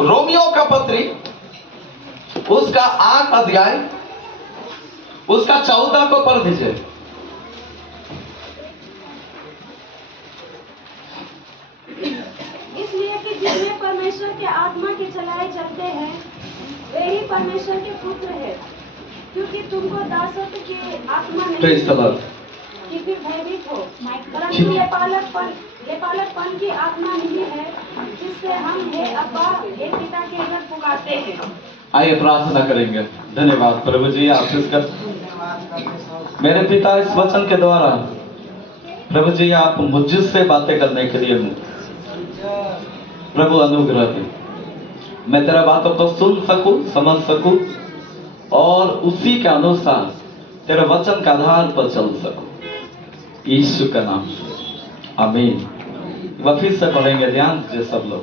Romeo का पत्री उसका 8 अध्याय उसका 14 को पढ़ दीजिए। इसलिए कि जिसमें परमेश्वर के आत्मा के चलाए चलते हैं वे ही परमेश्वर के पुत्र है, क्योंकि तुमको दासत्व की आत्मा नहीं कि फिर भयभीत हो, परंतु लेपालकपन की आत्मा नहीं है, जिससे हम हे अब्बा हे पिता के घर पुकारते हैं। आइए प्रार्थना करेंगे। धन्यवाद प्रभु जी, आशीष कर मेरे पिता इस वचन के द्वारा प्रभु जी आप मुझसे बातें करने के लिए प्रभु अनुग्रह दे, मैं तेरा बातों को सुन सकूं, समझ सकूं और उसी के अनुसार तेरे वचन का आधार पर चल सकूं, यीशु का नाम आमीन। वह फिर से पढ़ेंगे, ध्यान दीजिए सब लोग।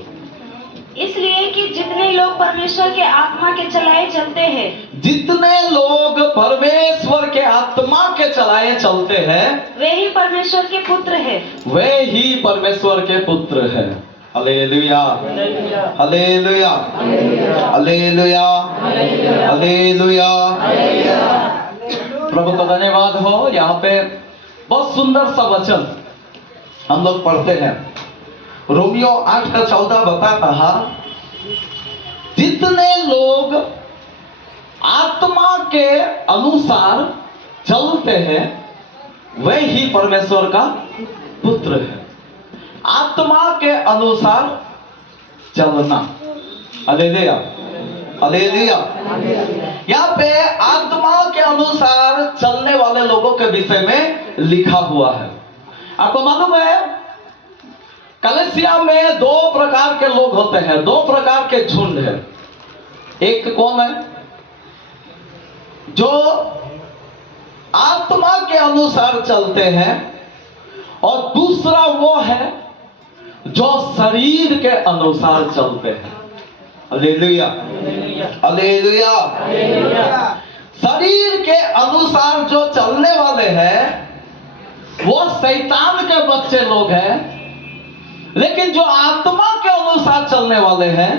इसलिए कि जितने लोग परमेश्वर के आत्मा के चलाए चलते हैं, जितने लोग परमेश्वर के आत्मा के चलाए चलते हैं वे ही परमेश्वर के पुत्र है, वे ही परमेश्वर के पुत्र हैं। Hallelujah, hallelujah, hallelujah, hallelujah. प्रभु का धन्यवाद हो। यहाँ पे बहुत सुंदर सा वचन हम लोग पढ़ते हैं। रोमियो 8:14 बता रहा, जितने लोग आत्मा के अनुसार चलते हैं वे ही परमेश्वर का पुत्र है। आत्मा के अनुसार चलना, हालेलुया, हालेलुया। यहाँ पे आत्मा के अनुसार चलने वाले लोगों के विषय में लिखा हुआ है। आपको मालूम है कलीसिया में 2 प्रकार के लोग होते हैं, 2 प्रकार के झुंड है। एक कौन है? जो आत्मा के अनुसार चलते हैं, और दूसरा वो है जो शरीर के अनुसार चलते हैं। Hallelujah, hallelujah. शरीर के अनुसार जो चलने वाले हैं वो शैतान के बच्चे लोग हैं, लेकिन जो आत्मा के अनुसार चलने वाले हैं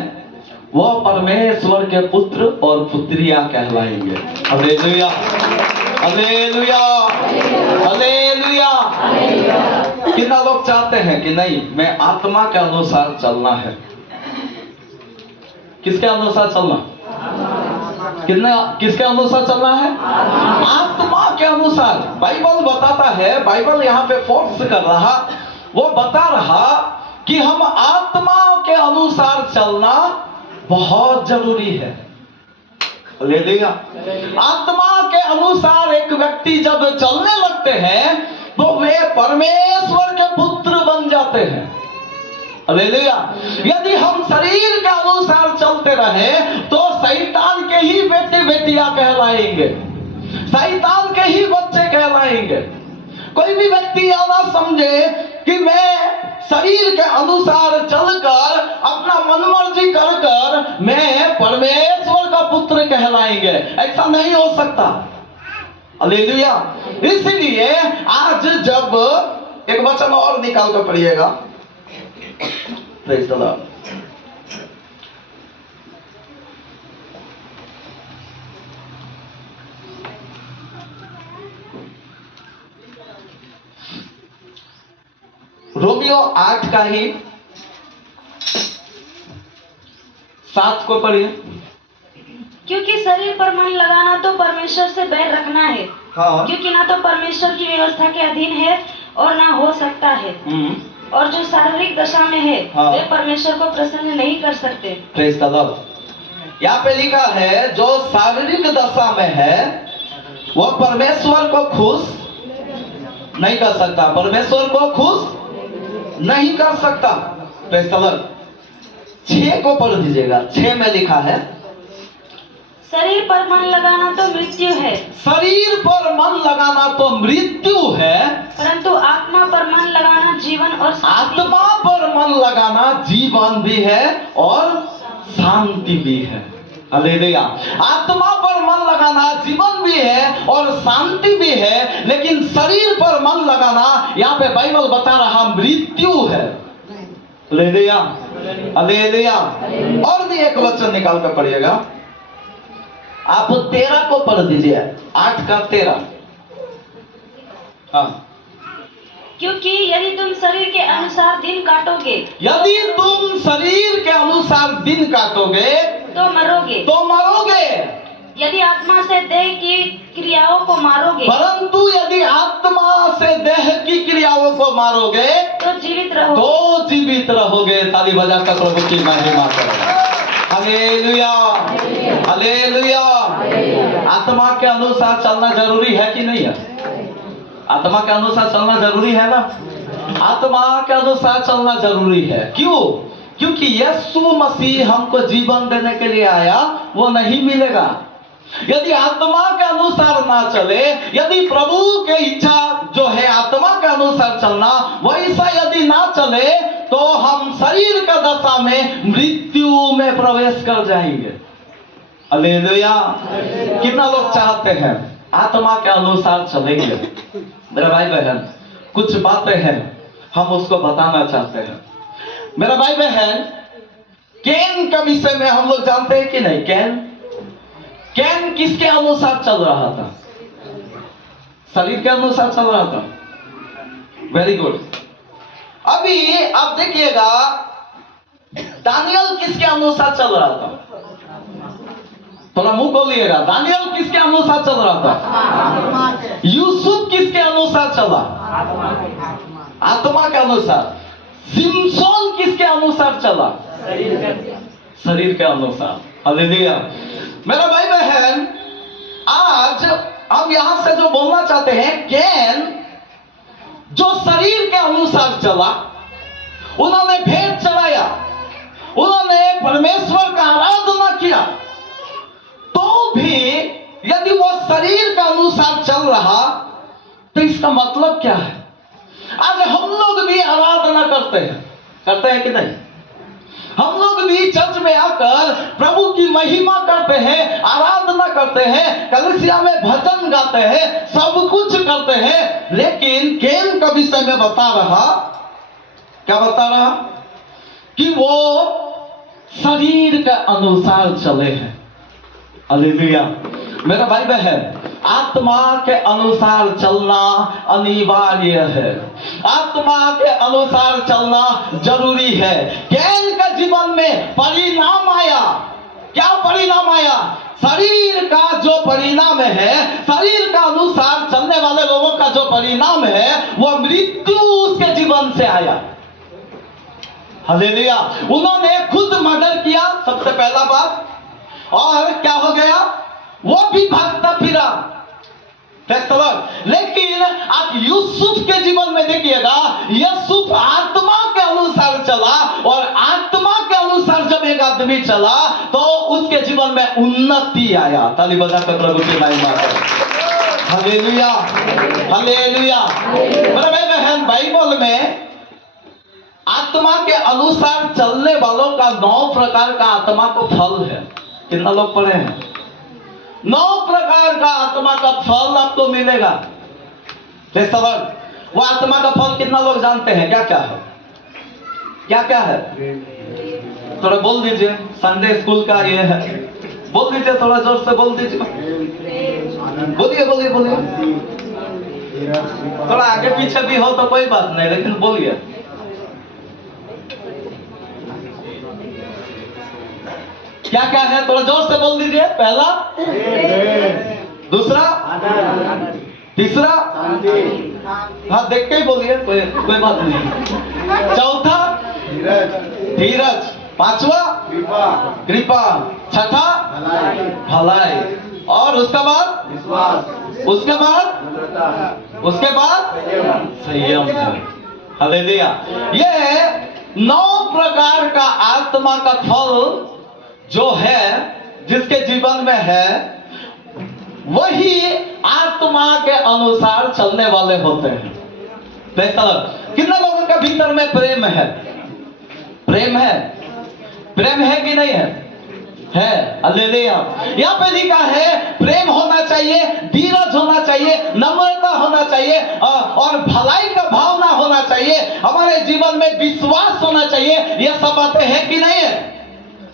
वो परमेश्वर के पुत्र और पुत्रियां कहलाएंगे। Hallelujah, hallelujah, hallelujah. कितना लोग चाहते हैं कि नहीं मैं आत्मा के अनुसार चलना है? किसके अनुसार चलना? किसके अनुसार चलना है? आत्मा के अनुसार। बाइबल बताता है, बाइबल यहाँ पे फोर्स कर रहा, वो बता रहा कि हम आत्मा के अनुसार चलना बहुत जरूरी है। हालेलुया। आत्मा के अनुसार एक व्यक्ति जब चलने लगते हैं तो वे परमेश्वर के पुत्र बन जाते हैं। हालेलुया। यदि हम शरीर के अनुसार चलते रहे तो शैतान के ही बेटे बेटियां कहलाएंगे, शैतान के ही बच्चे कहलाएंगे। कोई भी व्यक्ति यह ना समझे कि मैं शरीर के अनुसार चलकर अपना मनमर्जी कर मैं परमेश्वर का पुत्र कहलाएंगे, ऐसा नहीं हो सकता। हालेलुया। इसलिए आज जब एक वचन और निकाल कर पढ़िएगा, प्रेज़ द लॉर्ड। रोमियो 8 का ही 7 को पढ़िए। क्योंकि शरीर पर मन लगाना तो परमेश्वर से बैर रखना है। हाँ। क्योंकि ना तो परमेश्वर की व्यवस्था के अधीन है और ना हो सकता है। और जो शारीरिक दशा में है हाँ। वे परमेश्वर को प्रसन्न नहीं कर सकते। Praise the Lord. यहाँ पे लिखा है जो शारीरिक दशा में है वो परमेश्वर को खुश नहीं कर सकता, परमेश्वर को खुश नहीं कर सकता। Praise the Lord. 6 को पढ़ दीजिएगा। 6 में लिखा है, शरीर पर मन लगाना तो मृत्यु है, शरीर पर मन लगाना तो मृत्यु है, परंतु आत्मा पर मन लगाना जीवन और शांति। आत्मा पर मन लगाना जीवन भी है और शांति भी है। हालेलुया। आत्मा पर मन लगाना जीवन भी है और शांति भी है, लेकिन शरीर पर मन लगाना यहाँ पे बाइबल बता रहा मृत्यु है। हालेलुया। हालेलुया। और भी एक वचन निकाल कर पढ़िएगा, आप 13 को पढ़ दीजिए, 8 का 13। हाँ, क्योंकि यदि तुम शरीर के अनुसार दिन काटोगे यदि तुम शरीर के अनुसार दिन काटोगे तो मरोगे, तो मरोगे, यदि आत्मा से देह की क्रियाओं को मारोगे परंतु यदि आत्मा से देह की क्रियाओं को मारोगे तो जीवित रहोगे। तो जीवित रहोगे। ताली बजाकर प्रभु की महिमा करो। Hallelujah, hallelujah. आत्मा के अनुसार चलना जरूरी है कि नहीं है? आत्मा के अनुसार चलना जरूरी है ना? आत्मा के अनुसार चलना जरूरी है। क्यों? क्योंकि यीशु मसीह हमको जीवन देने के लिए आया, वो नहीं मिलेगा यदि आत्मा के अनुसार ना चले। यदि प्रभु के इच्छा जो है आत्मा के अनुसार चलना, वैसा यदि ना चले तो हम शरीर का दशा में मृत्यु में प्रवेश कर जाएंगे। हालेलुया। कितना लोग चाहते हैं आत्मा के अनुसार चलेंगे? मेरा भाई बहन, कुछ बातें हैं हम उसको बताना चाहते हैं। मेरा भाई बहन, कैन का विषय में हम लोग जानते हैं कि नहीं? कैन किसके अनुसार चल रहा था? शरीर के अनुसार चल रहा था। Very good. अभी आप देखिएगा, दानियल किसके अनुसार चल रहा था? थोड़ा मुंह खोलिएगा। दानियल किसके अनुसार चल रहा था? यूसुफ किसके अनुसार चला? आत्मा के अनुसार। सिमसोन किसके अनुसार चला? शरीर के अनुसार। हालेलुया। मेरा भाई बहन, आज हम यहां से जो बोलना चाहते हैं, कैन जो शरीर के अनुसार चला, उन्होंने भेंट चढ़ाया, उन्होंने परमेश्वर का आराधना किया, तो भी यदि वो शरीर के अनुसार चल रहा तो इसका मतलब क्या है? आज हम लोग भी आराधना करते हैं कि नहीं? हम लोग भी चर्च में आकर प्रभु की महिमा करते हैं, आराधना करते हैं, कलीसिया में भजन गाते हैं, सब कुछ करते हैं। लेकिन कैन का विषय में बता रहा, क्या बता रहा? कि वो शरीर के अनुसार चले हैं। हालेलुया। मेरा भाई बहन, आत्मा के अनुसार चलना अनिवार्य है। आत्मा के अनुसार चलना जरूरी है। कैन के जीवन में परिणाम आया। क्या परिणाम आया? शरीर का जो परिणाम है, शरीर का अनुसार चलने वाले लोगों का जो परिणाम है, वो मृत्यु उसके जीवन से आया। हालेलुया। उन्होंने खुद मर्डर किया, सबसे पहला बात। और क्या हो गया? वो भी भागता फिरा। लेकिन आप यूसुफ के जीवन में देखिएगा, यूसुफ आत्मा के अनुसार चला, और आत्मा के अनुसार जब एक आदमी चला तो उसके जीवन में उन्नति आया। ताली बजाकर प्रभु की महिमा करो। Hallelujah, hallelujah. मेरे भाई बहन, बाइबल में आत्मा के अनुसार चलने वालों का 9 प्रकार का आत्मा का फल है। कितना लोग पढ़े हैं? 9 प्रकार का आत्मा का फल आपको मिलेगा। वो आत्मा का फल कितना लोग जानते हैं? क्या क्या है? क्या क्या है? थोड़ा बोल दीजिए। संडे स्कूल का ये है, बोल दीजिए, थोड़ा जोर से बोल दीजिए। बोलिए बोलिए बोलिए। थोड़ा आगे पीछे भी हो तो कोई बात नहीं, लेकिन बोलिए। क्या क्या है? थोड़ा जोर से बोल दीजिए। पहला, दूसरा, तीसरा, हाँ देख के ही बोलिए, कोई बात नहीं। चौथा, धीरज। पांचवा, कृपा। छठा, भलाई। और उसके बाद विश्वास। उसके बाद संयम। हालेलुया। ये 9 प्रकार का आत्मा का फल जो है, जिसके जीवन में है, वही आत्मा के अनुसार चलने वाले होते हैं। कितने लोगों के भीतर में प्रेम है? प्रेम है? प्रेम है कि नहीं है? है। हालेलुया। यहाँ पे लिखा है प्रेम होना चाहिए, धीरज होना चाहिए, नम्रता होना चाहिए, और भलाई का भावना होना चाहिए। चाहिए, हमारे जीवन में विश्वास होना चाहिए। ये सब बातें हैं कि नहीं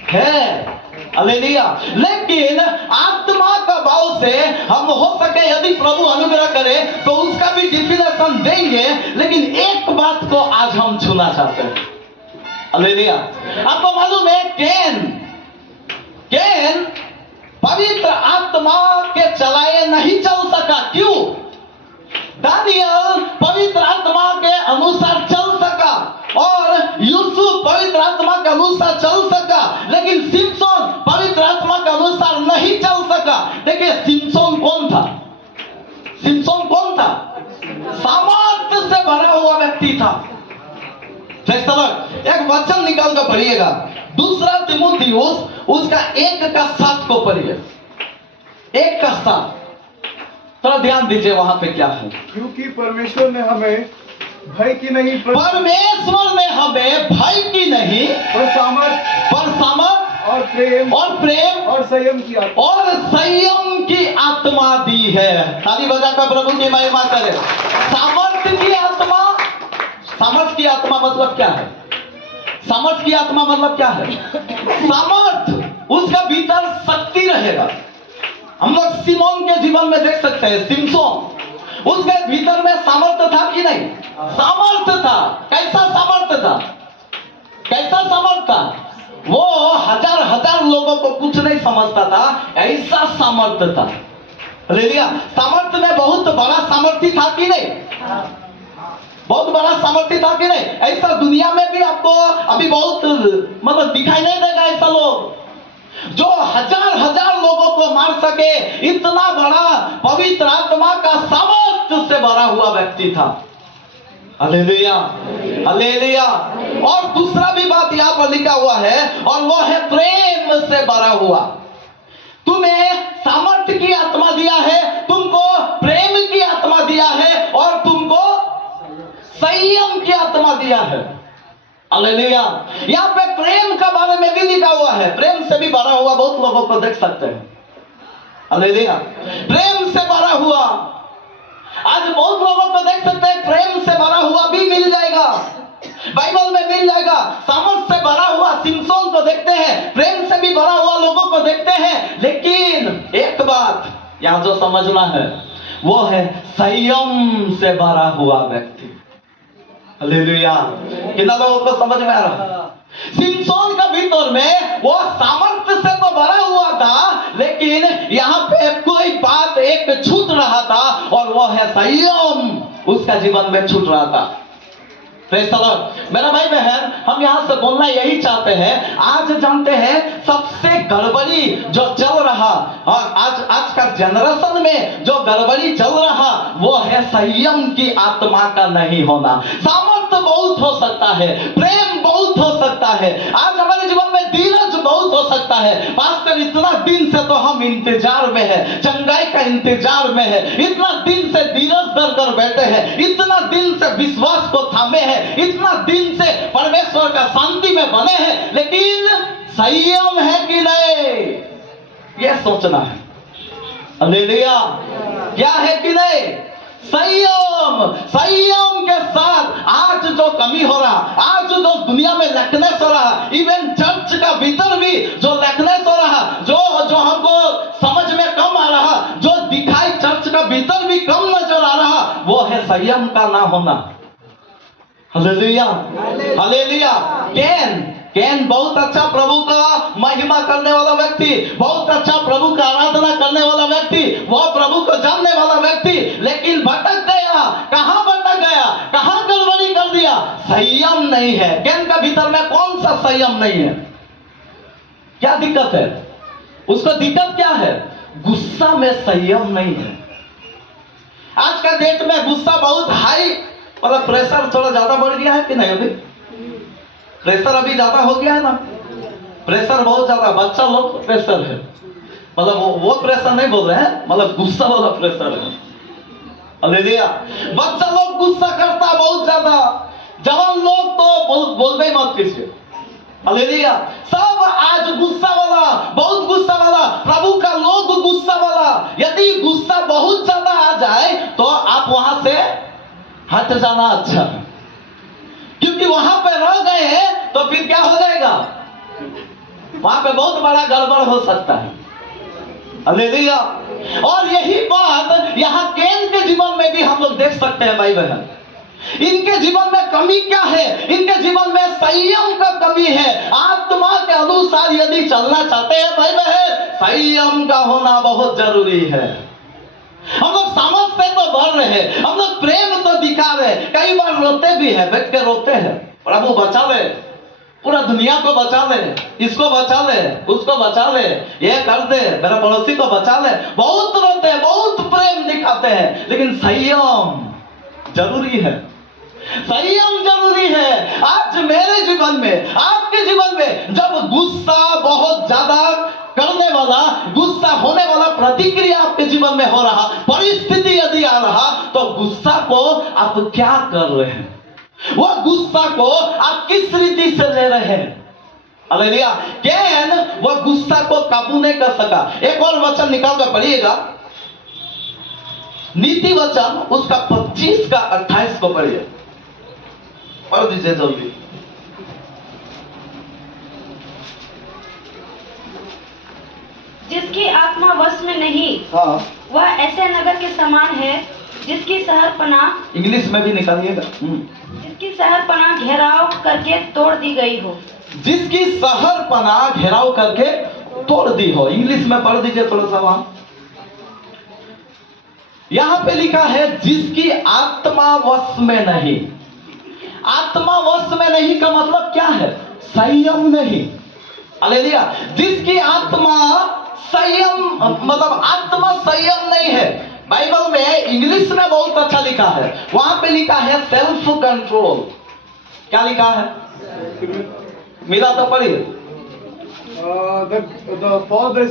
है? हालेलुया। लेकिन आत्मा का भाव से हम हो सके यदि प्रभु अनुग्रह करे तो उसका भी डिफिनेशन देंगे, लेकिन एक बात को आज हम छूना चाहते हैं। हालेलुया। आपको मालूम है कैन पवित्र आत्मा के चलाए नहीं चल सका। क्यों? दानियल पवित्र आत्मा के अनुसार चल सका और यूसुफ पवित्र आत्मा के अनुसार चल सका, लेकिन सिमसोन पवित्र आत्मा के अनुसार नहीं चल सका। देखिए सिमसोन कौन था? सिमसोन कौन था? सामर्थ्य से भरा हुआ व्यक्ति था। एक वचन निकाल कर पढ़िएगा, 2 तीमुथियुस उसका 1:7 को पढ़िए। 1:7 थोड़ा ध्यान दीजिए वहां पे क्या है। क्योंकि परमेश्वर ने हमें भय की नहीं परमेश्वर ने हमें भय की नहीं पर सामर्थ और प्रेम और संयम की आत्मा दी है। ताली बजाकर प्रभु की महिमा करें। सामर्थ्य की आत्मा मतलब क्या है? सामर्थ्य की आत्मा मतलब क्या है? सामर्थ्य, उसका भीतर शक्ति रहेगा। हम लोग सिमोन के जीवन में देख सकते हैं, सिमसोन उसके भीतर में सामर्थ्य था कि नहीं? सामर्थ्य था। कैसा सामर्थ्य था? कैसा सामर्थ्य था? वो हजार लोगों को कुछ नहीं समझता था, ऐसा सामर्थ्य था। हालेलुया। सामर्थ्य में बहुत बड़ा सामर्थ्य था कि नहीं? बहुत बड़ा सामर्थ्य था कि नहीं? ऐसा दुनिया में भी आपको अभी बहुत मतलब दिखाई नहीं देगा ऐसा लोग जो हजार लोगों को मार सके। इतना बड़ा पवित्र आत्मा का सामर्थ्य से भरा हुआ व्यक्ति था। Hallelujah, hallelujah. और दूसरा भी बात यहाँ पर लिखा हुआ है, और वो है प्रेम से भरा हुआ। तुम्हें सामर्थ्य की आत्मा दिया है, तुमको प्रेम की आत्मा दिया है, और तुमको संयम की आत्मा दिया है। हालेलुया। यहाँ पे प्रेम का बारे में भी लिखा हुआ है। प्रेम से भी भरा हुआ बहुत लोगों को देख सकते हैं। हालेलुया। प्रेम से भरा हुआ आज बहुत लोगों को देख सकते हैं। प्रेम से भरा हुआ भी मिल जाएगा, बाइबल में मिल जाएगा। सामर्थ से भरा हुआ सिमसोन को देखते हैं, प्रेम से भी भरा हुआ लोगों को देखते हैं। लेकिन एक बात यहां जो समझना है वो है संयम से भरा हुआ व्यक्ति। हालेलुया। कितना लोगों को समझ में आ रहा? सिमसोन का भीतर में वो सामर्थ्य से तो भरा हुआ था, लेकिन यहाँ पे कोई बात एक छूट रहा था, और वो है संयम। उसका जीवन में छूट रहा था। मेरा भाई बहन, हम यहाँ से बोलना यही चाहते हैं। आज जानते हैं सबसे गड़बड़ी जो चल रहा, और आज का जनरेशन में जो गड़बड़ी चल रहा, वो है संयम की आत्मा का नहीं होना। सामर्थ्य बहुत हो सकता है, प्रेम बहुत हो सकता है, आज हमारे जीवन में धीरज बहुत हो सकता है। पास्टर इतना दिन से तो हम इंतजार में है, चंगाई का इंतजार में है, इतना दिन से धीरज धर कर बैठे हैं, इतना दिन से विश्वास को थामे हैं, इतना दिन से परमेश्वर का शांति में बने हैं, लेकिन संयम है कि नहीं, यह सोचना है। हालेलुया। क्या है कि नहीं? संयम के साथ आज जो कमी हो रहा, आज जो दुनिया में लैकनेस हो रहा, इवन चर्च का भीतर भी जो लैकनेस हो रहा, जो हमको समझ में कम आ रहा, जो दिखाई चर्च का भीतर भी कम नजर आ रहा, वो है संयम का ना होना। Hallelujah, hallelujah. कैन बहुत अच्छा प्रभु का महिमा करने वाला व्यक्ति, बहुत अच्छा प्रभु का आराधना करने वाला व्यक्ति, वह प्रभु को जानने वाला व्यक्ति, लेकिन भटक गया। कहां भटक गया? कहां गड़बड़ी कर दिया? संयम नहीं है। कैन का भीतर में कौन सा संयम नहीं है? क्या दिक्कत है उसको? दिक्कत क्या है? गुस्सा में संयम नहीं है। आज का डेट में गुस्सा बहुत हाई, मतलब प्रेशर थोड़ा ज्यादा बढ़ गया है कि नहीं? अभी प्रेशर अभी ज्यादा हो गया है ना, प्रेशर बहुत ज्यादा। बच्चा लोग प्रेशर है, मतलब वो प्रेशर नहीं बोल रहे हैं, मतलब गुस्सा वाला प्रेशर है। हालेलुया। बच्चा लोग गुस्सा करता बहुत ज्यादा, जवान लोग तो बोलते ही मत कीजिए। हालेलुया। सब आज गुस्सा वाला, बहुत गुस्सा वाला, प्रभु का लोग गुस्सा वाला। यदि गुस्सा बहुत ज्यादा आ जाए तो आप वहां से हट जाना अच्छा। वहां पे रह गए तो फिर क्या हो जाएगा? वहां पे बहुत बड़ा गड़बड़ हो सकता है। हालेलुया। और यही बात यहाँ कैन के जीवन में भी हम लोग देख सकते हैं भाई बहन। इनके जीवन में कमी क्या है? इनके जीवन में संयम का कमी है। आत्मा के अनुसार यदि चलना चाहते हैं भाई बहन, संयम का होना बहुत जरूरी है। हम लोग समझ से तो बढ़ रहे हैं, हम लोग प्रेम तो दिखा रहे हैं, कई बार रोते भी हैं, बैठ के रोते हैं, प्रभु बचा ले, पूरा दुनिया को बचा ले, इसको बचा ले, उसको बचा ले, ये कर दे, मेरा पड़ोसी को बचा ले। बहुत रोते हैं, बहुत प्रेम दिखाते हैं, लेकिन संयम जरूरी है। संयम जरूरी है। आज मेरे जीवन में, आपके जीवन में जब गुस्सा बहुत ज्यादा करने वाला, गुस्सा होने वाला प्रतिक्रिया आपके जीवन में हो रहा, परिस्थिति यदि आ रहा, तो गुस्सा को आप क्या कर रहे हैं? वह गुस्सा को आप किस रीति से ले रहे हैं? हालेलुया। कैन वह गुस्सा को काबू नहीं कर सका। एक और वचन निकाल कर पढ़िएगा, नीति वचन उसका 25 का 28 को पढ़िए, पढ़ दीजिए जल्दी। जिसकी आत्मा वश में नहीं, हाँ, वह ऐसे नगर के समान है जिसकी शहरपनाह, इंग्लिश में भी निकालिएगा। जिसकी शहरपनाह घेराव करके तोड़ दी गई हो। जिसकी शहरपनाह घेराव करके तोड़ दी हो। इंग्लिश में पढ़ दीजिए थोड़ा सा वहां। यहां पे लिखा है जिसकी आत्मा वश में नहीं। आत्मा वश में नहीं का मतलब क्या है? संयम नहीं। हालेलुया। जिसकी आत्मा संयम, मतलब आत्मा संयम नहीं है। बाइबल में इंग्लिश में बहुत अच्छा लिखा है, वहां पे लिखा है सेल्फ कंट्रोल। क्या लिखा है? मिला तो पढ़िए। For the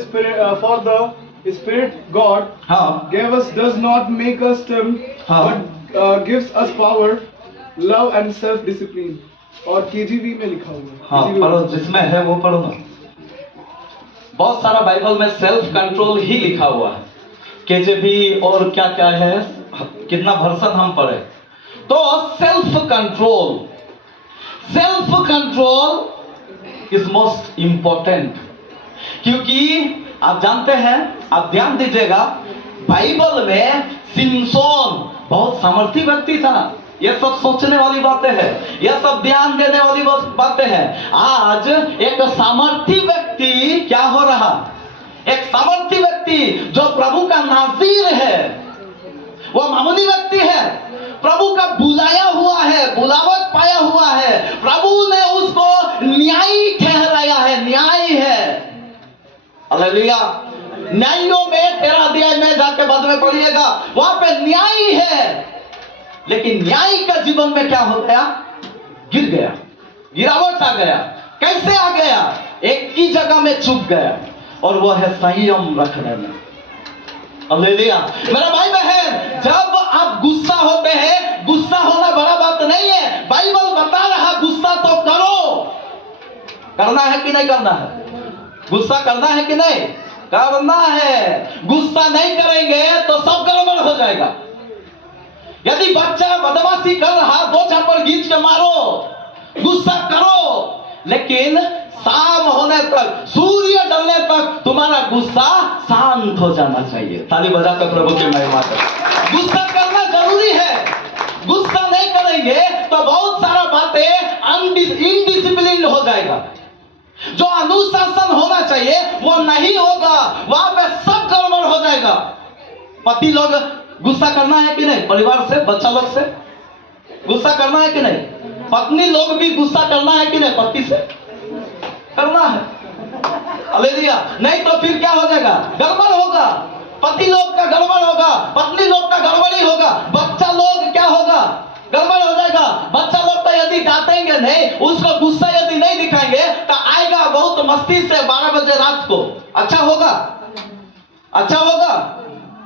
Spirit God हाँ, gave us does not make us timid, हाँ। but gives us power, love and self-discipline. और KJV में लिखा हुआ है। हाँ, KJV पढ़ो, जिसमें है वो पढ़ो ना। बहुत सारा बाइबल में सेल्फ कंट्रोल ही लिखा हुआ है। केजेवी और क्या क्या है, कितना वर्जन हम पढ़े। तो self control, self control is most important. क्योंकि आप जानते हैं, आप ध्यान दीजिएगा, बाइबल में सिमसोन बहुत सामर्थी व्यक्ति था। यह सब सोचने वाली बातें हैं, यह सब ध्यान देने वाली बातें हैं। आज एक सामर्थी व्यक्ति क्या हो रहा? एक सामर्थी व्यक्ति जो प्रभु का नाज़ीर है, वह मामूली व्यक्ति है, प्रभु का बुलाया हुआ है, बुलावट पाया हुआ है, प्रभु ने उसको न्यायी ठहराया है, न्याय है। हालेलुया। न्यायों में 13 अध्याय में जाके बाद में पढ़िएगा, वहां पे न्याय है। लेकिन न्याय का जीवन में क्या हो गया? गिर गया, गिरावट आ गया। कैसे आ गया? एक ही जगह में चुप गया, और वह है संयम रखने में। हालेलुया। मेरा भाई बहन, जब आप गुस्सा होते हैं, गुस्सा होना बड़ा बात नहीं है। बाइबल बता रहा गुस्सा तो करो। करना है कि नहीं करना है? गुस्सा करना है कि नहीं? करना है। गुस्सा नहीं करेंगे तो सब गड़बड़ हो जाएगा। यदि बच्चा बदमाशी कर रहा, 2 चप्पल खींच के मारो, गुस्सा करो, लेकिन शाम होने तक, सूर्य ढलने तक तुम्हारा गुस्सा शांत हो जाना चाहिए। ताली बजाकर प्रभु की महिमा करें। गुस्सा करना जरूरी है। गुस्सा नहीं करेंगे तो बहुत सारा बातें इनडिसिप्लिन हो जाएगा। जो अनुशासन होना चाहिए वो नहीं होगा, वहां पे सब गड़बड़ हो जाएगा। पति लोग गुस्सा करना है कि नहीं? परिवार से, बच्चा लोग से गुस्सा करना है कि नहीं? पत्नी लोग भी गुस्सा करना है कि नहीं? पति से करना है। हालेलुया। नहीं तो फिर क्या हो जाएगा? गड़बड़ होगा। पति लोग का गड़बड़ होगा, पत्नी लोग का गड़बड़ी होगा, बच्चा लोग क्या होगा? गड़बड़ हो जाएगा। बच्चा लोग तो यदि डांटेंगे नहीं, उसको गुस्सा यदि नहीं दिखाएंगे तो आएगा बहुत मस्ती से 12 बजे रात को। अच्छा होगा? अच्छा होगा?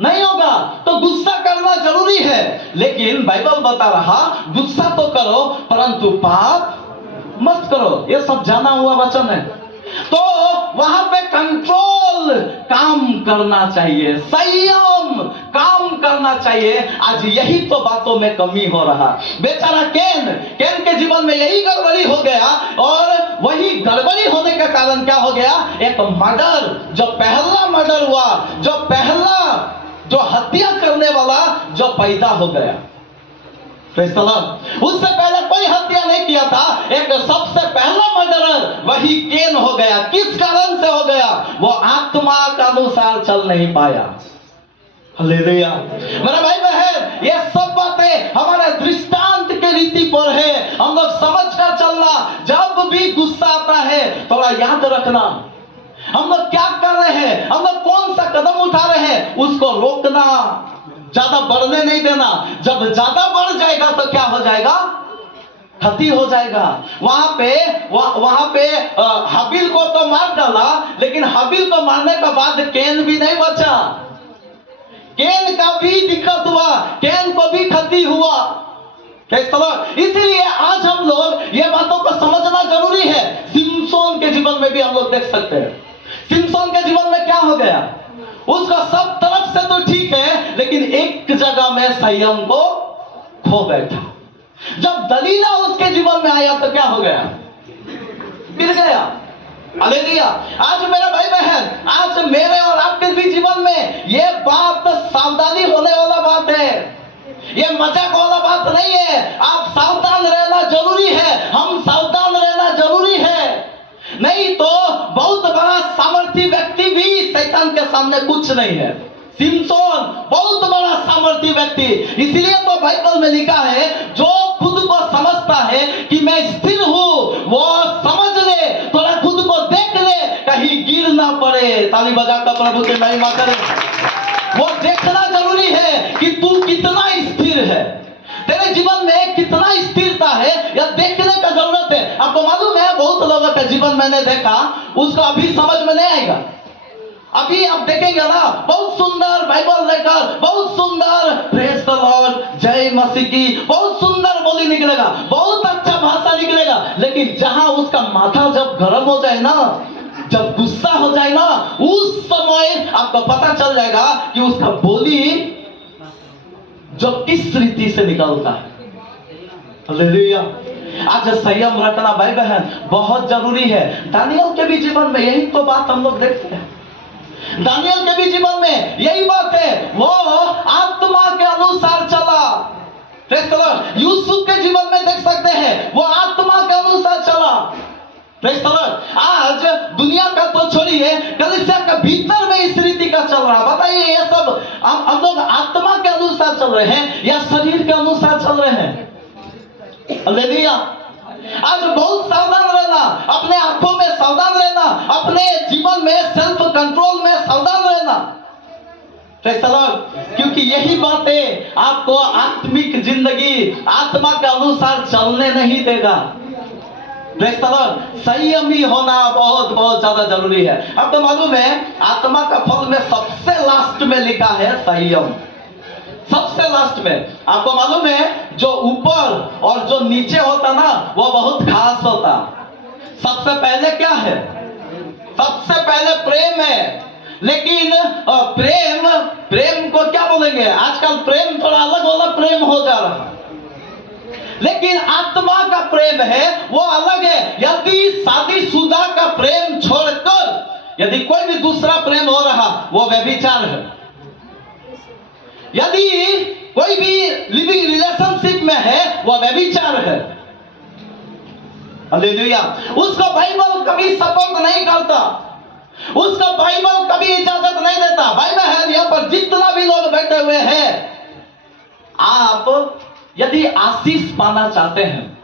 नहीं होगा। तो गुस्सा करना जरूरी है, लेकिन बाइबल बता रहा गुस्सा तो करो परंतु पाप मत करो। ये सब जाना हुआ वचन है। तो वहां पे कंट्रोल काम करना चाहिए, संयम काम करना चाहिए। आज यही तो बातों में कमी हो रहा। बेचारा कैन के जीवन में यही गड़बड़ी हो गया, और वही गड़बड़ी होने का कारण क्या हो गया? एक मर्डर, जो पहला मर्डर हुआ, जो हत्या करने वाला जो पैदा हो गया। Praise the Lord. उससे पहले कोई हत्या नहीं किया था, एक सबसे पहला मर्डरर वही कैन हो गया। किस कारण से हो गया? वो आत्मा के अनुसार चल नहीं पाया। हालेलुया। मेरा भाई बहन, ये सब बातें हमारे दृष्टांत के रीति पर है। हम लोग समझ कर चलना। जब भी गुस्सा आता है, थोड़ा याद रखना हम लोग क्या कर रहे हैं, हम लोग कौन सा कदम उठा रहे हैं, उसको रोकना, ज्यादा बढ़ने नहीं देना। जब ज्यादा बढ़ जाएगा तो क्या हो जाएगा? क्षति हो जाएगा। वहां पे हाबिल को तो मार डाला, लेकिन हाबिल को मारने के बाद कैन भी नहीं बचा। कैन का भी दिक्कत हुआ, कैन को भी क्षति हुआ। इसलिए आज हम लोग ये बातों को समझना जरूरी है। सिमसोन के जीवन में भी हम लोग देख सकते हैं। सिमसोन के जीवन में क्या हो गया? उसका सब तरफ से तो ठीक है, लेकिन एक जगह में संयम को खो बैठा। जब दलीला उसके जीवन में आया तो क्या हो गया? गिर गया। हालेलुया। आज मेरा भाई बहन, आज मेरे और आपके भी जीवन में ये बात सावधानी होने वाला बात है। ये मजाक वाला बात नहीं है। आप सावधान रहना जरूरी है। हम सावधान रहना जरूरी है। नहीं तो बहुत बड़ा सामर्थी व्यक्ति भी शैतान के सामने कुछ नहीं है। सिमसोन बहुत बड़ा सामर्थी व्यक्ति, इसलिए तो बाइबल में लिखा है, जो खुद को समझता है कि मैं स्थिर हूं, वो समझ ले, थोड़ा खुद को देख ले, कहीं गिर ना पड़े। ताली बजाकर प्रभु की महिमा करे। वो देखना जरूरी है कि तू कितना स्थिर है, तेरे जीवन में कितना स्थिरता है, यह देखने का जरूरत है। आपको मालूम है, बहुत लोगों का जीवन मैंने देखा, उसको अभी समझ में नहीं आएगा। अभी आप देखेंगे ना, बहुत सुंदर बाइबल लेकर, बहुत सुंदर प्रेज़ द लॉर्ड, जय मसीह की, बहुत सुंदर बोली निकलेगा, बहुत अच्छा भाषा निकलेगा, लेकिन जहां उसका माथा जब गर्म हो जाए ना, जब गुस्सा हो जाए ना, उस समय आपको पता चल जाएगा कि उसका बोली जो किस रीति से निकलता है। हालेलुया। आज संयम रखना भाई बहन बहुत जरूरी है। दानियल के भी जीवन में यही तो बात हम लोग देखते हैं। दानियल के भी जीवन में यही बात है, वो आत्मा के अनुसार चला। Praise the Lord. यूसुफ के जीवन में देख सकते हैं, वो आत्मा के अनुसार चला। Praise the Lord. आज दुनिया का तो छोड़िए, कलीसिया के भीतर में इस रीति का चल रहा। बताइए, ये सब हम लोग आत्मा के अनुसार चल रहे हैं या शरीर के अनुसार चल रहे हैं? हालेलुया। आज बहुत सावधान रहना, अपने आंखों में सावधान रहना, अपने जीवन में सेल्फ कंट्रोल में सावधान रहना। Praise the Lord. क्योंकि यही बातें आपको आत्मिक जिंदगी, आत्मा के अनुसार चलने नहीं देगा। Praise the Lord. संयमी होना बहुत बहुत ज्यादा जरूरी है। अब तो मालूम है, आत्मा का फल में सबसे लास्ट में लिखा है संयम। सबसे लास्ट में आपको मालूम है, जो ऊपर और जो नीचे होता ना, वो बहुत खास होता। सबसे पहले क्या है? सबसे पहले प्रेम है। लेकिन प्रेम को क्या बोलेंगे? आजकल प्रेम थोड़ा अलग वाला प्रेम हो जा रहा। लेकिन आत्मा का प्रेम है वो अलग है। यदि शादीशुदा का प्रेम छोड़कर यदि कोई भी दूसरा प्रेम हो रहा, वो व्यभिचार है। यदि कोई भी लिविंग रिलेशनशिप में है, वो व्यभिचार है। हालेलुया। उसको बाइबल कभी सपोर्ट नहीं करता, उसको बाइबल कभी इजाजत नहीं देता। भाई बहन, यहाँ पर जितना भी लोग बैठे हुए हैं, आप यदि आशीष पाना चाहते हैं,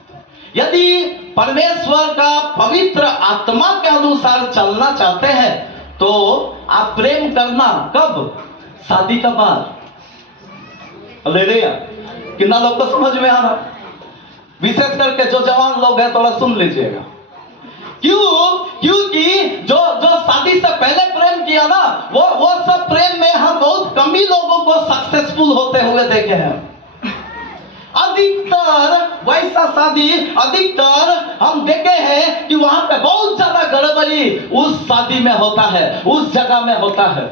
यदि परमेश्वर का पवित्र आत्मा के अनुसार चलना चाहते हैं, तो आप प्रेम करना कब? शादी के बाद। हालेलुया। कितना लोग को समझ में आ रहा? विशेष करके जो जवान लोग हैं, थोड़ा सुन लीजिएगा। क्योंकि जो शादी से पहले प्रेम किया ना, वो सब प्रेम में हम बहुत कम ही लोगों को सक्सेसफुल होते हुए देखे हैं। अधिकतर वैसा शादी, अधिकतर हम देखे हैं कि वहां पे बहुत ज्यादा गड़बड़ी उस शादी में होता है, उस जगह में होता है।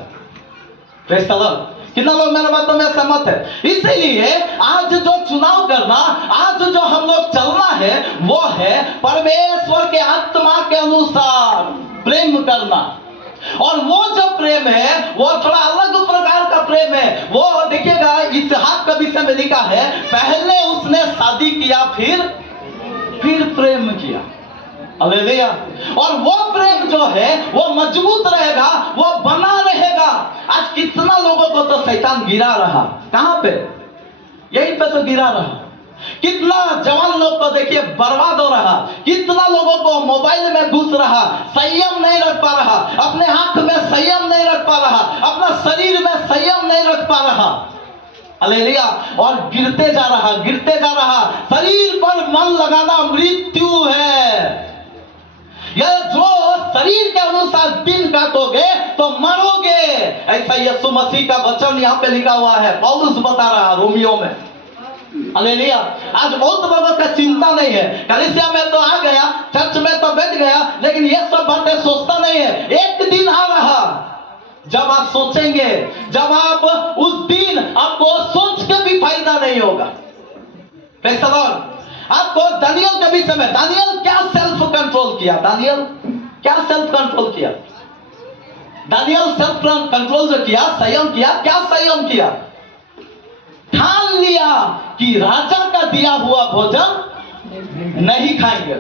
Praise the Lord. कितना लोग मेरे बातों में सहमत है? इसीलिए आज जो चुनाव करना, आज जो हम लोग चलना है, वो है परमेश्वर के आत्मा के अनुसार प्रेम करना। और वो जो प्रेम है वो थोड़ा अलग प्रकार का प्रेम है। वो देखिएगा, इसहाक के विषय में लिखा है, पहले उसने शादी किया, फिर प्रेम किया। हालेलुया। और वो प्रेम जो है वो मजबूत रहेगा, वो बना रहेगा। आज कितना लोगों को तो शैतान गिरा रहा, कहां पे? यहीं पे तो गिरा रहा। कितना जवान लोग को देखिए बर्बाद हो रहा, कितना लोगों को मोबाइल में घुस रहा, संयम नहीं रख पा रहा, अपने आंख में संयम नहीं रख पा रहा, अपना शरीर में संयम नहीं रख पा रहा। हालेलुया। और गिरते जा रहा। शरीर पर मन लगाना मृत्यु है। यह जो शरीर के अनुसार दिन काटोगे तो मरोगे, ऐसा यीशु मसीह का वचन यहाँ पे लिखा हुआ है। पौलुस बता रहा रोमियो में। हालेलुया। आज बहुत लोगों का चिंता नहीं है, कलीसिया में तो आ गया, चर्च में तो बैठ गया, लेकिन ये सब बातें सोचता नहीं है। एक दिन आ रहा जब आप सोचेंगे, जब आप उस दिन आपको सोच के भी फायदा नहीं होगा। Praise the Lord. आपको दानियल के विषय में, दानियल क्या सेल्फ कंट्रोल किया? दानियल क्या सेल्फ कंट्रोल किया? दानियल सेल्फ कंट्रोल जो किया, संयम किया। क्या संयम किया? ठान लिया कि राजा का दिया हुआ भोजन नहीं खाएंगे।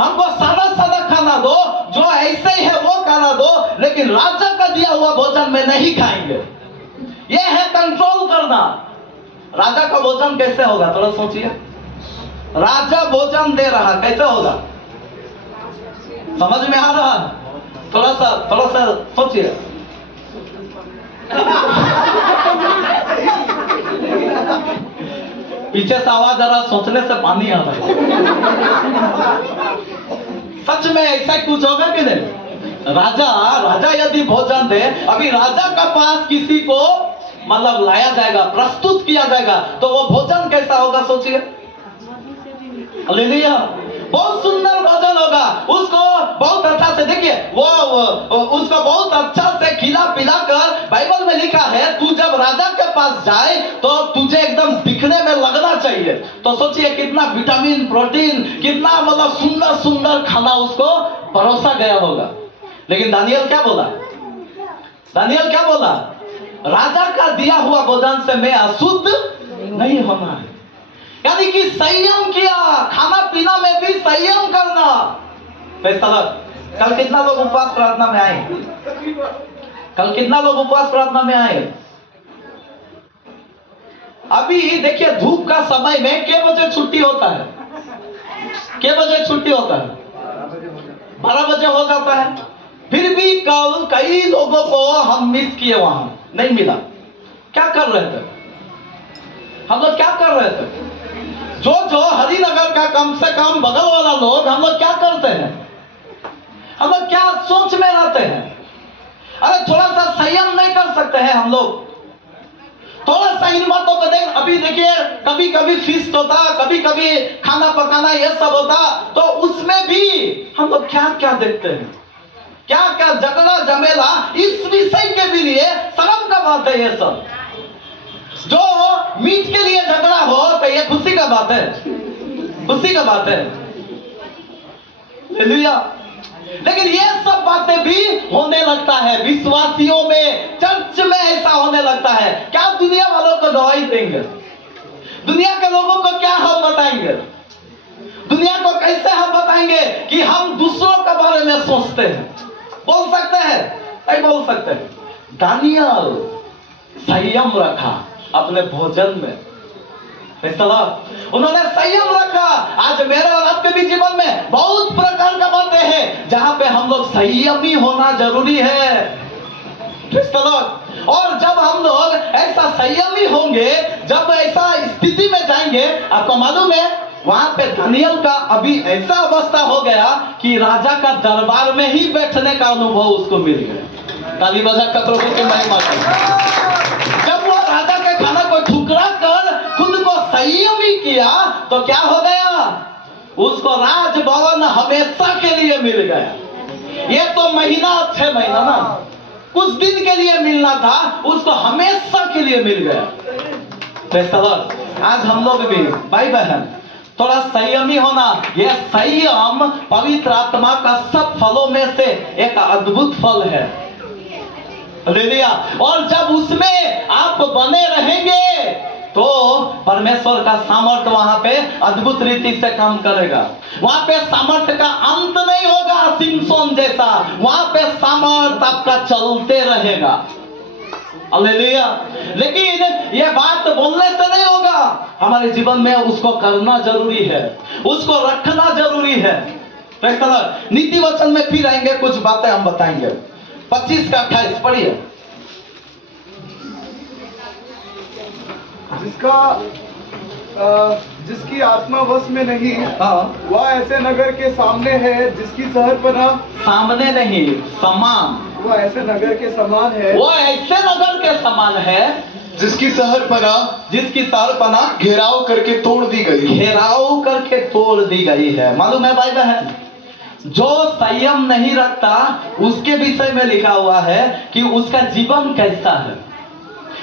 हमको सादा सादा खाना दो, जो ऐसे ही है वो खाना दो, लेकिन राजा का दिया हुआ भोजन में नहीं खाएंगे। यह है कंट्रोल करना। राजा का भोजन कैसे होगा? थोड़ा सोचिए। राजा भोजन दे रहा, कैसे होगा? समझ में आ रहा? थोड़ा सा सोचिए। पीछे से आवाज आ रहा, सोचने से पानी आ रहा है। सच में ऐसा कुछ होगा कि नहीं? राजा यदि भोजन दे, अभी राजा का पास किसी को मतलब लाया जाएगा, प्रस्तुत किया जाएगा, तो वो भोजन कैसा होगा? सोचिए। हालेलुया। बहुत सुंदर भोजन होगा, उसको बहुत अच्छा से, देखिए वो उसको बहुत अच्छा से खिला पिला कर, बाइबल में लिखा है, तू जब राजा के पास जाए तो तुझे एकदम दिखने में लगना चाहिए। तो सोचिए कितना विटामिन, प्रोटीन, कितना मतलब सुंदर सुंदर खाना उसको परोसा गया होगा। लेकिन दानियल क्या बोला? राजा का दिया हुआ भोजन से मैं अशुद्ध नहीं होना है। यानी कि संयम किया, खाना पीना में भी संयम करना। कल कितना लोग उपवास प्रार्थना में आए? अभी देखिए धूप का समय में कितने बजे छुट्टी होता है? 12 बजे हो जाता है। फिर भी कल कई लोगों को हम मिस किए, वहां नहीं मिला। क्या कर रहे थे हम लोग? जो हरिनगर का कम से कम बगल वाला लोग, हम लोग क्या करते हैं? हम लोग क्या सोच में रहते हैं? अरे थोड़ा सा संयम नहीं कर सकते हैं हम लोग? थोड़ा सा इन बातों को देख। अभी देखिए कभी कभी फीस्ट होता, कभी कभी खाना पकाना ये सब होता, तो उसमें भी हम लोग क्या क्या देखते हैं, क्या क्या झगड़ा झमेला इस विषय के भी लिए शर्म का बात है। ये सब जो मीट के लिए झगड़ा हो तो ये खुशी का बात है, हालेलुया। लेकिन ये सब बातें भी होने लगता है विश्वासियों में, चर्च में ऐसा होने लगता है। क्या दुनिया वालों को गवाही देंगे? दुनिया के लोगों को क्या हम बताएंगे? दुनिया को कैसे हम बताएंगे कि हम दूसरों के बारे में सोचते हैं? बोल सकते हैं? नहीं बोल सकते। दानियल संयम रखा अपने भोजन में, उन्होंने संयम रखा। आज मेरे और आपके भी जीवन में बहुत प्रकार का बातें हैं जहां पे हम लोग संयमी होना जरूरी है। और जब हम लोग ऐसा संयमी होंगे, जब ऐसा स्थिति में जाएंगे, आपको मालूम है वहां पे दानियल का अभी ऐसा अवस्था हो गया कि राजा का दरबार में ही बैठने का अनुभव उसको मिल गया। ताली बजा कर प्रभु की महिमा करें। जब वो राजा के खाना को ठुकरा कर खुद को संयमी किया तो क्या हो गया? उसको राजभवन हमेशा के लिए मिल गया। ये तो महीना 6 महीना ना, कुछ दिन के लिए मिलना था उसको हमेशा के लिए मिल गया। Praise the Lord। आज हम लोग भी भाई बहन थोड़ा संयमी होना, यह संयम पवित्र आत्मा का सब फलों में से एक अद्भुत फल है। हालेलुया। और जब उसमें आप बने रहेंगे तो परमेश्वर का सामर्थ्य वहां पे अद्भुत रीति से काम करेगा। वहां पे सामर्थ्य का अंत नहीं होगा सिमसोन जैसा, वहां पे सामर्थ्य आपका चलते रहेगा। हालेलुया। लेकिन यह बात बोलने से नहीं होगा, हमारे जीवन में उसको करना जरूरी है, उसको रखना जरूरी है। Praise the Lord. नीति वचन में फिर आएंगे, कुछ बातें हम बताएंगे। 25 का 28 पढ़िए। जिसकी आत्मा वश में नहीं, हाँ, वह ऐसे नगर के सामने है जिसकी शहरपनाह, सामने नहीं समान, वह ऐसे नगर के समान है, वो ऐसे नगर के समान है जिसकी शहरपनाह जिसकी शहरपनाह घेराव करके तोड़ दी गई। घेराव करके तोड़ दी गई है। मालूम है भाई बहन, जो संयम नहीं रखता उसके विषय में लिखा हुआ है कि उसका जीवन कैसा है।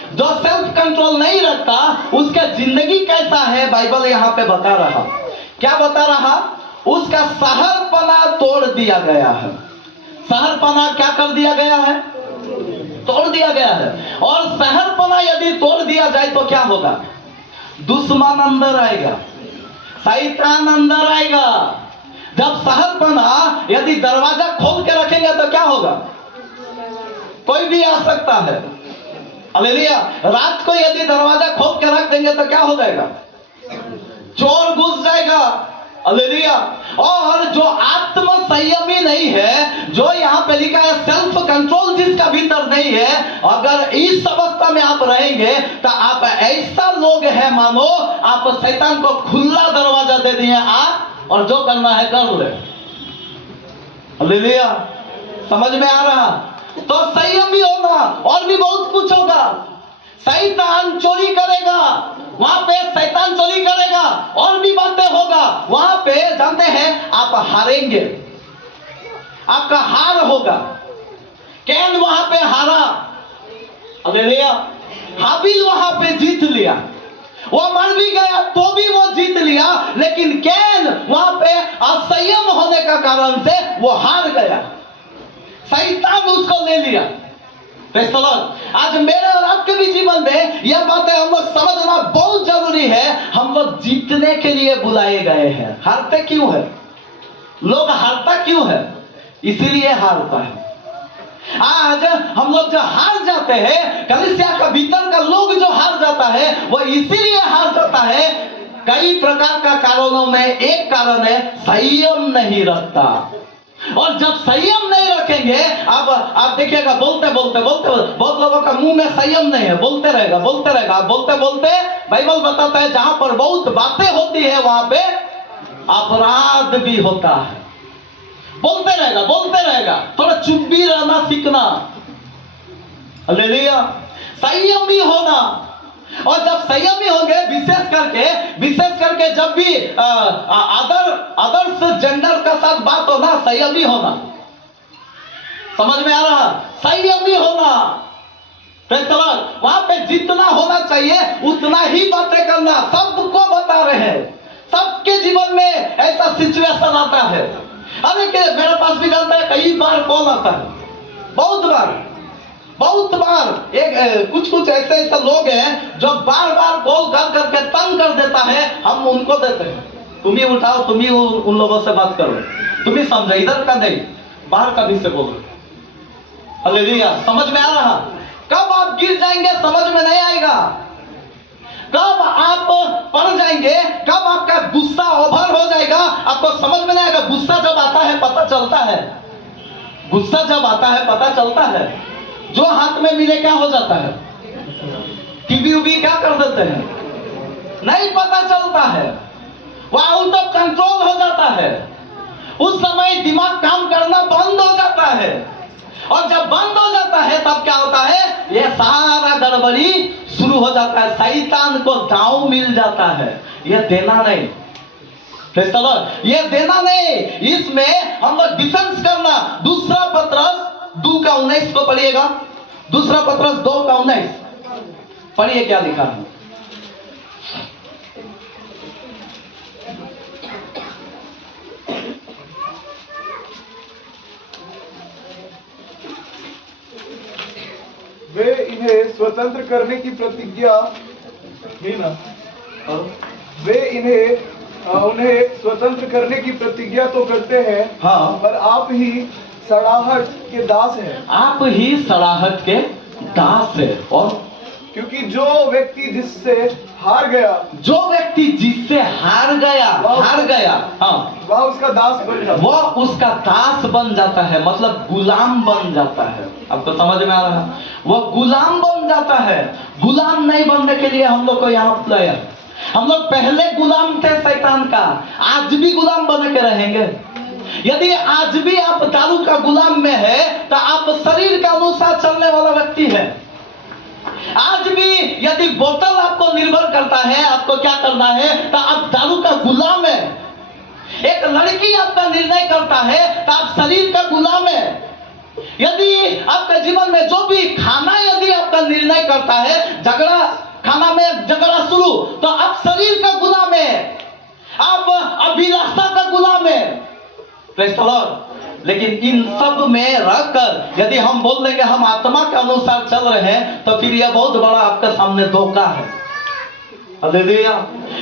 जो सेल्फ कंट्रोल नहीं रखता उसका जिंदगी कैसा है, बाइबल यहाँ पे बता रहा। क्या बता रहा? उसका शहरपना तोड़ दिया गया है। शहरपना क्या कर दिया गया है? तोड़ दिया गया है। और शहरपना यदि तोड़ दिया जाए तो क्या होगा? दुश्मन अंदर आएगा, शैतान अंदर आएगा। जब शहरपना यदि दरवाजा खोल के रखेंगे तो क्या होगा? कोई भी आ सकता है। हालेलुया। रात को यदि दरवाजा खोल के रख देंगे तो क्या हो जाएगा? चोर घुस जाएगा। हालेलुया। और जो आत्म संयमी नहीं है, जो यहाँ पे लिखा है सेल्फ कंट्रोल जिसका भीतर नहीं है, अगर इस अवस्था में आप रहेंगे तो आप ऐसा लोग हैं मानो आप शैतान को खुला दरवाजा दे दिए, आ और जो करना है कर ले। हालेलुया। समझ में आ रहा? तो संयमी होना, और भी बहुत कुछ होगा। शैतान चोरी करेगा, वहां पे शैतान चोरी करेगा, और भी बातें होगा वहां पे। जानते हैं आप हारेंगे, आपका हार होगा। कैन वहां पे हारा, हालेलुया। हाबिल वहां पे जीत लिया, वो मर भी गया तो भी वो जीत लिया, लेकिन कैन वहां पे असंयम होने का कारण से वो हार गया, शैतान उसको ले लिया। Praise the Lord. आज मेरे और आपके भी जीवन में यह बातें हम लोग समझना बहुत जरूरी है। हम लोग जीतने के लिए बुलाए गए हैं। हारते क्यों है? लोग हारता क्यों है? इसीलिए हारता है। आज हम लोग जो हार जाते हैं, कलीसिया का भीतर का लोग जो हार जाता है, वो इसीलिए हार जाता है। कई प्रकार का कारणों में एक कारण है संयम नहीं रखता। और जब संयम नहीं रखेंगे, अब आप देखिएगा बोलते बोलते बहुत लोगों का मुंह में संयम नहीं है, बोलते रहेगा। बोलते बोलते बाइबल बताता है जहां पर बहुत बातें होती है वहां पे अपराध भी होता है। बोलते रहेगा। थोड़ा चुप भी रहना सीखना। हालेलुया। संयमी होना। और जब संयमी होंगे, विशेष करके जब भी अदर्स जेंडर का साथ बात होना, संयमी होना। समझ में आ रहा? संयमी होना। Praise the Lord. वहां पे जितना होना चाहिए उतना ही बातें करना। सबको बता रहे हैं, सबके जीवन में ऐसा सिचुएशन आता है। अरे के मेरे पास भी जानता है, कई बार कॉल आता है, बहुत बार एक कुछ ऐसे लोग हैं जो बार कॉल करके तंग कर देता है। हम उनको देते हैं, तुम ही उठाओ, तुम ही उन लोगों से बात करो, तुम ही समझो, इधर का नहीं बाहर का भी से बोलो। हालेलुया। समझ में आ रहा? कब आप गिर जाएंगे समझ में नहीं आएगा, कब आप पड़ जाएंगे, कब आपका गुस्सा ओवर हो जाएगा आपको समझ में नहीं आएगा। गुस्सा जब आता है पता चलता है। जो हाथ में मिले क्या हो जाता है? टीवी क्या कर देते हैं, नहीं पता चलता है, वो आउट ऑफ कंट्रोल हो जाता है। उस समय दिमाग काम करना बंद हो जाता है, और जब बंद हो जाता है तब क्या होता है? ये सारा गड़बड़ी शुरू हो जाता है। शैतान को दांव मिल जाता है। ये देना नहीं, प्रेज़ द लॉर्ड, ये देना नहीं। इसमें हम लोग डिफेंस करना। दूसरा पत्रस 2 का 2:19 को पढ़िएगा। दूसरा पत्रस 2:19 पढ़िए क्या लिखा है। वे इन्हें स्वतंत्र करने की प्रतिज्ञा ही ना वे उन्हें स्वतंत्र करने की प्रतिज्ञा तो करते हैं, हाँ। पर आप ही सड़ाहट के दास हैं। आप ही सड़ाहट के दास है। और क्योंकि जो व्यक्ति जिससे हार गया हार गया, हाँ, वह उसका दास बन जाता है। वह उसका दास बन जाता है, मतलब गुलाम बन जाता है। आपको समझ में आ रहा है? वह गुलाम बन जाता है। गुलाम नहीं बनने के लिए हम लोग को यहाँ लाया। हम लोग पहले गुलाम थे शैतान का, आज भी गुलाम बन के रहेंगे। यदि आज भी आप दारू का गुलाम में है तो आप शरीर के अनुसार चलने वाला व्यक्ति है। आज भी यदि बोतल आपको निर्भर करता है, आपको क्या करना है, तो आप दारू का गुलाम है। एक लड़की आपका निर्णय करता है तो आप शरीर का गुलाम है। यदि आपके जीवन में जो भी खाना यदि आपका निर्णय करता है, झगड़ा, खाना में झगड़ा शुरू, तो आप शरीर का गुलाम है, आप अभिलाषा का गुलाम है। Praise the Lord. लेकिन इन सब में रहकर यदि हम बोल देंगे हम आत्मा के अनुसार चल रहे हैं, तो फिर यह बहुत बड़ा आपके सामने धोखा है। हालेलुया।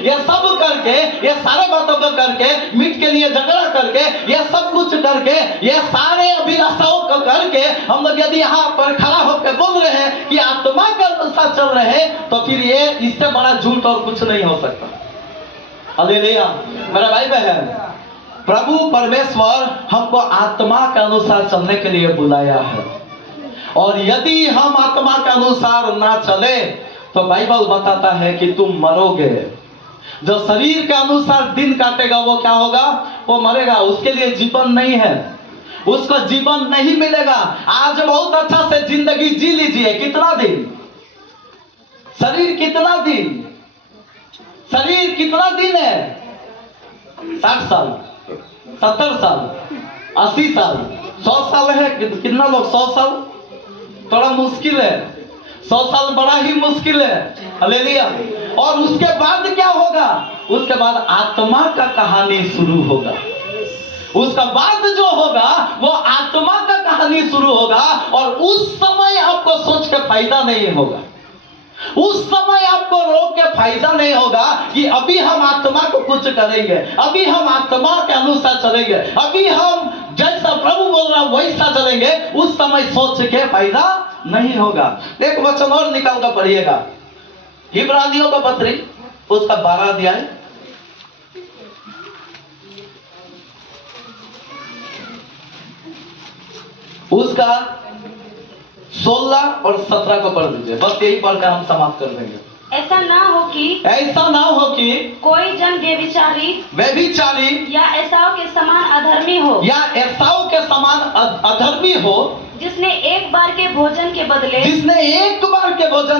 ये सब करके, ये सारे बातों को करके, मीट के लिए झगड़ा करके, ये सब कुछ करके, ये सारे अभिलाषाओं को करके हम लोग यदि यहाँ पर खड़ा होकर बोल रहे हैं कि आत्मा के अनुसार चल रहे हैं, तो फिर ये इससे बड़ा झूठ और कुछ नहीं हो सकता। हालेलुया। मेरा भाई बहन, प्रभु परमेश्वर हमको आत्मा के अनुसार चलने के लिए बुलाया है। और यदि हम आत्मा के अनुसार ना चले तो बाइबल बताता है कि तुम मरोगे। जो शरीर के अनुसार दिन काटेगा वो क्या होगा? वो मरेगा। उसके लिए जीवन नहीं है, उसको जीवन नहीं मिलेगा। आज बहुत अच्छा से जिंदगी जी लीजिए। कितना दिन? शरीर कितना दिन? शरीर कितना दिन है? 60 साल, 70 साल, 80 साल, 100 साल है। कितना लोग 100 साल? थोड़ा मुश्किल है। 100 साल बड़ा ही मुश्किल है। हालेलुया। और उसके बाद क्या होगा? उसके बाद आत्मा का कहानी शुरू होगा। उसका बाद जो होगा वो आत्मा का कहानी शुरू होगा। और उस समय आपको सोच के फायदा नहीं होगा, उस समय आपको रोक के फायदा नहीं होगा कि अभी हम आत्मा को कुछ करेंगे, अभी हम आत्मा के अनुसार चलेंगे, अभी हम जैसा प्रभु बोल रहा वैसा चलेंगे। उस समय सोच के फायदा नहीं होगा। एक वचन और निकाल कर पढ़िएगा, इब्रानियों का पत्री उसका 12 अध्याय, उसका 16 और 17 को पढ़ दीजिए। बस यही पढ़कर हम समाप्त कर देंगे। ऐसा ना हो कि कोई जन व्यभिचारी या एसाव के समान अधर्मी हो, जिसने एक बार के भोजन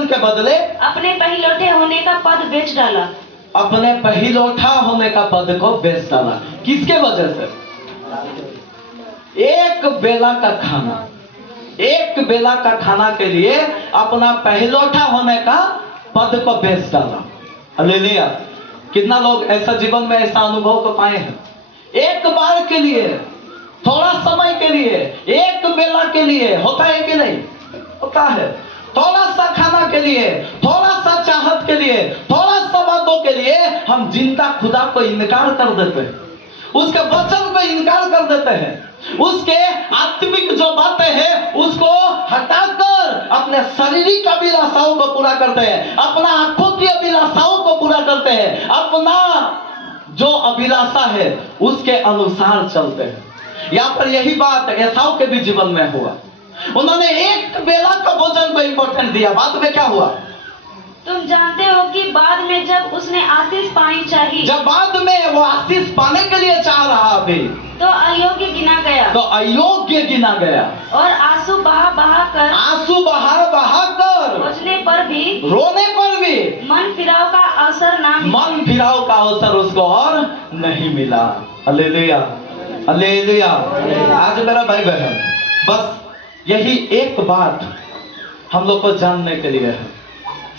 के बदले अपने पहिलौठे होने का पद बेच डाला। अपने पहिलौठा होने का पद को बेच डाला। किसके वजह से? एक बेला का खाना के लिए अपना पहिलौठा होने का पद को बेच डाला। हालेलुया। कितना लोग ऐसा जीवन में ऐसा अनुभव को पाए हैं? एक बार के लिए, थोड़ा समय के लिए, एक बेला के लिए, होता है कि नहीं? होता है। थोड़ा सा खाना के लिए, थोड़ा सा चाहत के लिए, थोड़ा सा बातों के लिए हम जिंदा खुदा को इनकार कर देते हैं, उसके वचन को इनकार कर देते हैं, उसके आत्मिक जो बातें हैं उसको हटाकर अपने शारीरिक अभिलाषाओं को पूरा करते हैं, अपना आंखों की अभिलाषाओं को पूरा करते हैं, अपना जो अभिलाषा है उसके अनुसार चलते हैं। यहाँ पर यही बात एसाव के भी जीवन में हुआ। उन्होंने एक बेला का भोजन को इंपॉर्टेंट दिया। बाद में क्या हुआ? तुम जानते हो कि बाद में जब उसने आशीष पानी चाहिए, जब बाद में वो आशीष पाने के लिए चाह रहा अभी, तो अयोग्य गिना गया और आंसू बहा बहा कर रोने पर भी मन फिराव का अवसर उसको और नहीं मिला। Hallelujah, hallelujah. आज मेरा भाई बहन, बस यही एक बात हम लोग को जानने के लिए है,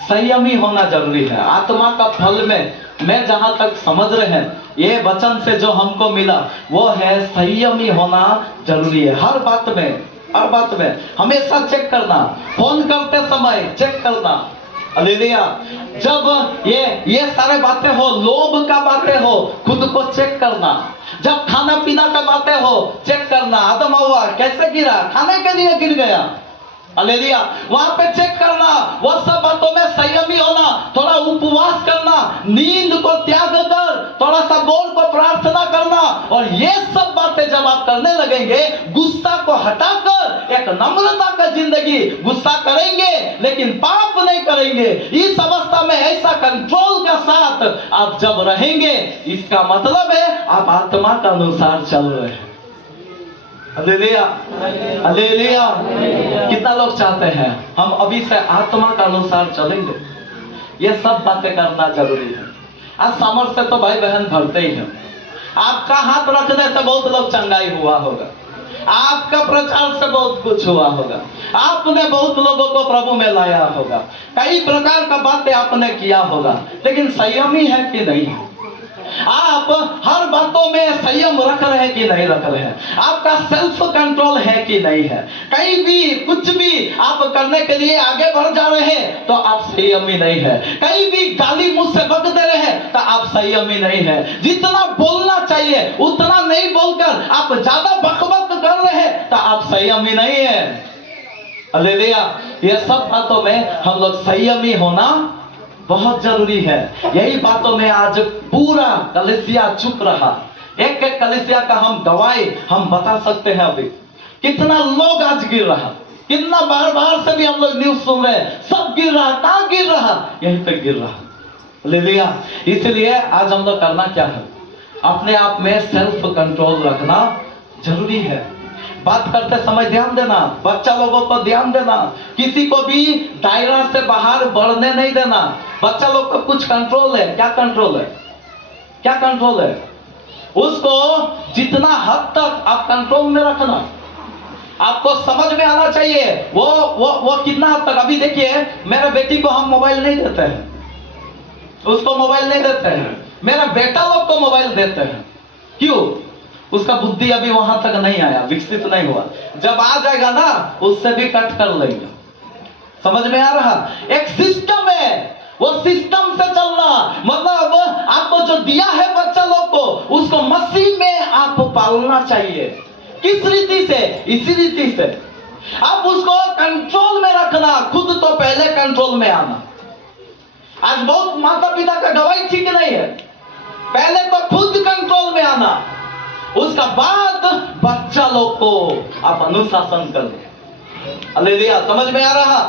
संयमी होना जरूरी है। आत्मा का फल में मैं जहां तक समझ रहे हैं, ये वचन से जो हमको मिला वो है संयमी होना जरूरी है। हर बात में हमेशा चेक करना, फोन करते समय चेक करना, हालेलुया। जब ये सारे बातें हो, लोभ का बातें हो, खुद को चेक करना। जब खाना पीना का बातें हो, चेक करना, आदम हव्वा कैसे गिरा, खाने के लिए गिर गया, हालेलुया। वहां पे चेक करना, वो सब बातों में संयमी होना, थोड़ा उपवास करना, नींद को त्याग कर थोड़ा सा गौर को प्रार्थना करना, और ये सब बातें जब आप करने लगेंगे, गुस्सा को हटाकर एक नम्रता का जिंदगी, गुस्सा करेंगे लेकिन पाप नहीं करेंगे, इस अवस्था में ऐसा कंट्रोल के साथ आप जब रहेंगे, इसका मतलब है आप आत्मा का अनुसार चल रहे हैं। Hallelujah, hallelujah. कितना लोग चाहते हैं हम अभी से आत्मा का अनुसार चलेंगे? ये सब बातें करना जरूरी है। आज सामर्थ्य से तो भाई बहन भरते ही हैं। आपका हाथ रखने से बहुत लोग चंगाई हुआ होगा, आपका प्रचार से बहुत कुछ हुआ होगा, आपने बहुत लोगों को प्रभु में लाया होगा, कई प्रकार का बातें आपने किया होगा, लेकिन संयमी है कि नहीं है? आप हर बातों में संयम रख रहे हैं कि नहीं रख रहे हैं? आपका सेल्फ कंट्रोल है कि नहीं है? कहीं भी कुछ भी आप करने के लिए आगे बढ़ जा रहे हैं तो आप संयमी नहीं है। कहीं भी गाली मुंह से बक दे रहे हैं तो आप संयमी नहीं है। जितना बोलना चाहिए उतना नहीं बोलकर आप ज्यादा बकबक कर रहे हैं तो आप संयमी नहीं है। हालेलुया। ये सब बातों में हम लोग संयमी होना बहुत जरूरी है। यही बातों में आज पूरा कलीसिया चुप रहा। एक एक कलीसिया का हम गवाही हम बता सकते हैं। अभी कितना लोग आज गिर रहा, कितना बार से भी हम लोग न्यूज सुन रहे हैं, सब गिर रहा। कहां गिर रहा? यहीं पे गिर रहा। हालेलुया। इसलिए आज हम लोग करना क्या है? अपने आप में सेल्फ कंट्रोल रखना जरूरी है। बात करते समय ध्यान देना, बच्चा लोगों को ध्यान देना, किसी को भी दायरा से बाहर बढ़ने नहीं देना। बच्चा लोग का कुछ कंट्रोल है। क्या कंट्रोल है? क्या कंट्रोल है? उसको जितना हद तक आप कंट्रोल में रखना, आपको समझ में आना चाहिए वो कितना हद तक। अभी देखिए, मेरे बेटी को हम मोबाइल नहीं देते हैं, उसको मोबाइल नहीं देते हैं। मेरा बेटा लोग को मोबाइल देते हैं। क्यों? उसका बुद्धि अभी वहां तक नहीं आया, विकसित नहीं हुआ। जब आ जाएगा ना, उससे भी कट कर लेंगे। समझ में आ रहा? एक सिस्टम है, वो सिस्टम से चलना, मतलब आपको जो दिया है बच्चा लोग को, उसको मसीह में आप पालना चाहिए। किस रीति से? इसी रीति से आप उसको कंट्रोल में रखना, खुद तो पहले कंट्रोल में आना। आज बहुत माता पिता का गवाही ठीक नहीं है। पहले तो खुद कंट्रोल में आना, उसका बाद बच्चा लोग को आप अनुशासन कर दो। हालेलुया। समझ में आ रहा?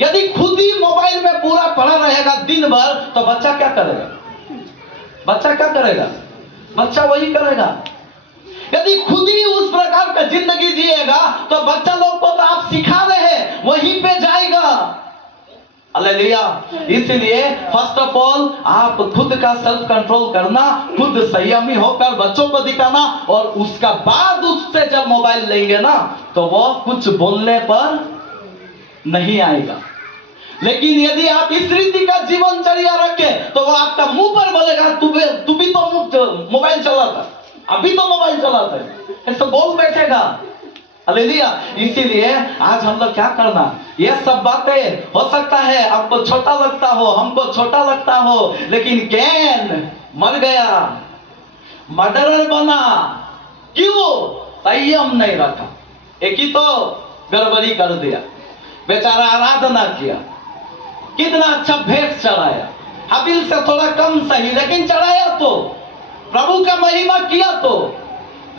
यदि खुद ही मोबाइल में पूरा पड़ा रहेगा दिन भर तो बच्चा क्या करेगा? बच्चा क्या करेगा? बच्चा वही करेगा। यदि खुद ही उस प्रकार का जिंदगी जिएगा तो बच्चा लोग को तो आप सिखा रहे हैं, वहीं पे जाएगा। हालेलुया। इसलिए फर्स्ट ऑफ ऑल आप खुद का सेल्फ कंट्रोल करना, खुद संयमी होकर बच्चों को दिखाना, और उसका बाद उससे जब मोबाइल लेंगे ना तो वो कुछ बोलने पर नहीं आएगा। लेकिन यदि आप इस रीति का जीवनचर्या रखें तो वो आपका मुंह पर बोलेगा, तू भी तो मोबाइल चलाता, अभी तो मोबाइल चलाता है, ऐसा बोल बैठेगा। हालेलुया। इसीलिए आज हम लोग क्या करना, ये सब बातें हो सकता है आपको छोटा लगता हो, हमको छोटा लगता हो, लेकिन कैन मर गया, मर्डरर बना। क्यों? संयम नहीं रखा। एक ही तो गड़बड़ी कर दिया, बेचारा आराधना किया, कितना अच्छा भेंट चढ़ाया, हाबिल से थोड़ा कम सही लेकिन चढ़ाया तो, प्रभु का महिमा किया तो,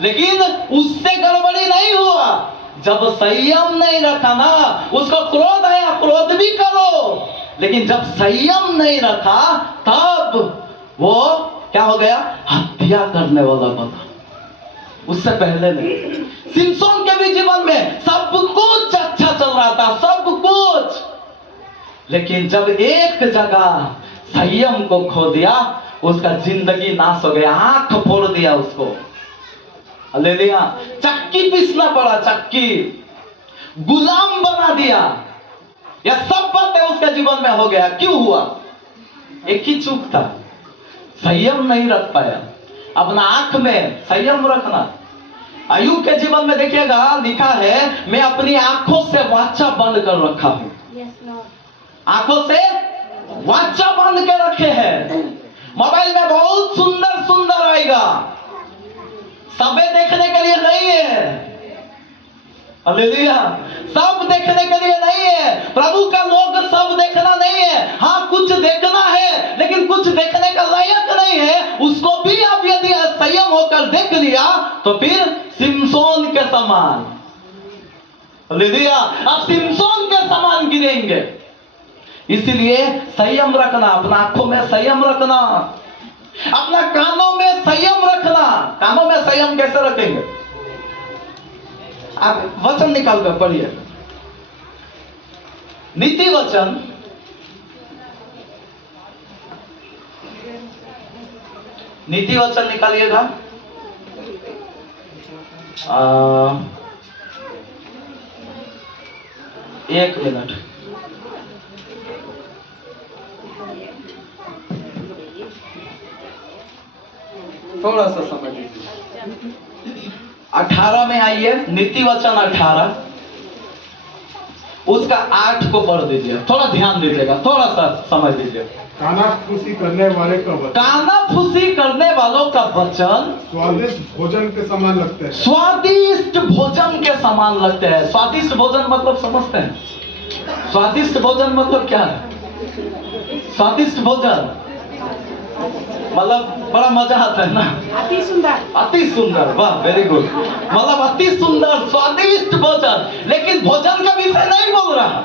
लेकिन उससे गड़बड़ी नहीं हुआ। जब संयम नहीं रखा ना, उसको क्रोध आया, क्रोध भी करो, लेकिन जब संयम नहीं रखा तब वो क्या हो गया? हत्या करने वाला बना। उससे पहले नहीं। सिमसोन के भी जीवन में सब कुछ अच्छा चल रहा था, सब कुछ, लेकिन जब एक जगह संयम को खो दिया, उसका जिंदगी नाश हो गया, आंख फोड़ दिया उसको। हालेलुया। चक्की पीसना पड़ा, चक्की। गुलाम बना दिया। यह सब बातें उसके जीवन में हो गया। क्यों हुआ? एक ही चूक था, संयम नहीं रख पाया। अपना आंख में संयम रखना। अय्यूब के जीवन में देखिएगा, लिखा है मैं अपनी आंखों से वाचा बंद कर रखा हूं। आंखों से वाचा बंद के रखे हैं। मोबाइल में बहुत सुंदर सुंदर आएगा, सबे देखने के लिए नहीं है। हालेलुया। सब देखने के लिए नहीं है। प्रभु का लोग सब देखना नहीं है। हाँ, कुछ देखना है, लेकिन कुछ देखने का लायक नहीं है। उसको भी आप यदि संयम होकर देख लिया तो फिर सिमसोन के समान, हालेलुया, आप सिमसोन के समान गिरेंगे। इसलिए संयम रखना, अपना आंखों में संयम रखना, अपना कानों में संयम रखना। कानों में संयम कैसे रखेंगे? आप वचन निकाल कर पढ़िए, नीति वचन नीति वचन निकालिएगा। एक मिनट, थोड़ा सा समय दीजिए। 18 में आइए, नीति वचन 18, उसका 8 को पढ़ दीजिए। थोड़ा ध्यान दीजिएगा, थोड़ा सा समझ दीजिए। कानाफूसी करने वाले का वचन, कानाफूसी करने वालों का वचन स्वादिष्ट भोजन के समान लगते हैं। स्वादिष्ट भोजन के समान लगते हैं। स्वादिष्ट भोजन मतलब समझते हैं? स्वादिष्ट भोजन मतलब क्या है? स्वादिष्ट भोजन मतलब बड़ा मजा आता है ना। अति सुंदर, अति सुंदर, वाह, वेरी गुड। मतलब अति सुंदर स्वादिष्ट भोजन। लेकिन भोजन का विषय नहीं बोल रहा,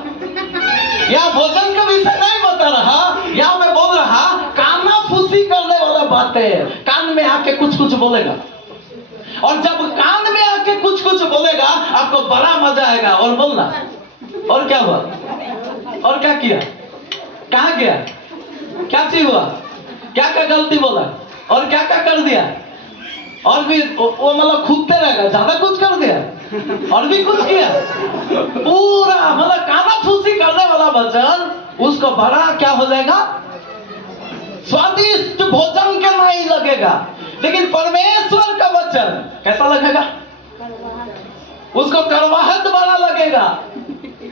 या भोजन का विषय नहीं बता रहा। यहाँ पे बोल रहा कानाफूसी करने वाला बातें। कान में आके कुछ कुछ बोलेगा, और जब कान में आके कुछ कुछ बोलेगा आपको बड़ा मजा आएगा और बोलना। और क्या हुआ? और क्या किया? कहाँ गया? क्या चीज हुआ? क्या क्या गलती बोला और क्या क्या कर दिया? और भी वो मतलब खूबते रहेगा, ज्यादा कुछ कर दिया और भी कुछ किया, पूरा मतलब कानाफूसी करने वाला वचन उसको बड़ा क्या हो जाएगा? स्वादिष्ट भोजन के नहीं लगेगा। लेकिन परमेश्वर का वचन कैसा लगेगा? उसको कड़वाहट बड़ा लगेगा।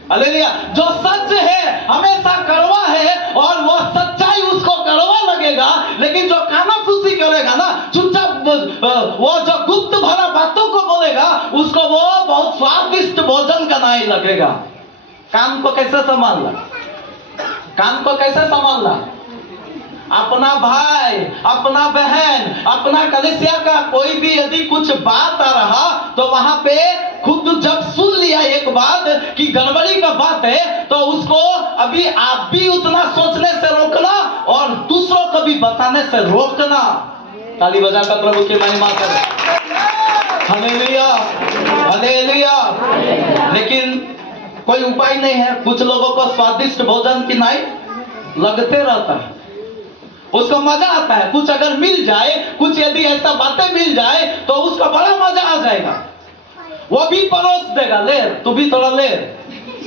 हालेलुया। जो सच है हमेशा कड़वा है, और वो सच्चाई उसको कड़वा लगेगा। लेकिन जो कानाफूसी करेगा ना, चुपचाप वो जो गुप्त भरा बातों को बोलेगा, उसको वो बहुत स्वादिष्ट भोजन का नहीं लगेगा। कान को कैसे संभालना? कान को कैसे संभालना? अपना भाई, अपना बहन, अपना कलीसिया का कोई भी यदि कुछ बात आ रहा तो वहां पे खुद जब सुन लिया एक बात कि गड़बड़ी का बात है, तो उसको अभी आप भी उतना सोचने से रोकना और दूसरों को भी बताने से रोकना। ताली बजाकर प्रभु की महिमा करें। Hallelujah, hallelujah. लेकिन कोई उपाय नहीं है। कुछ लोगों को स्वादिष्ट भोजन की नहीं लगते रहता है, उसको मजा आता है। कुछ अगर मिल जाए, कुछ यदि ऐसा बातें मिल जाए तो उसको बड़ा मजा आ जाएगा, वो भी परोस देगा, ले तू भी थोड़ा ले,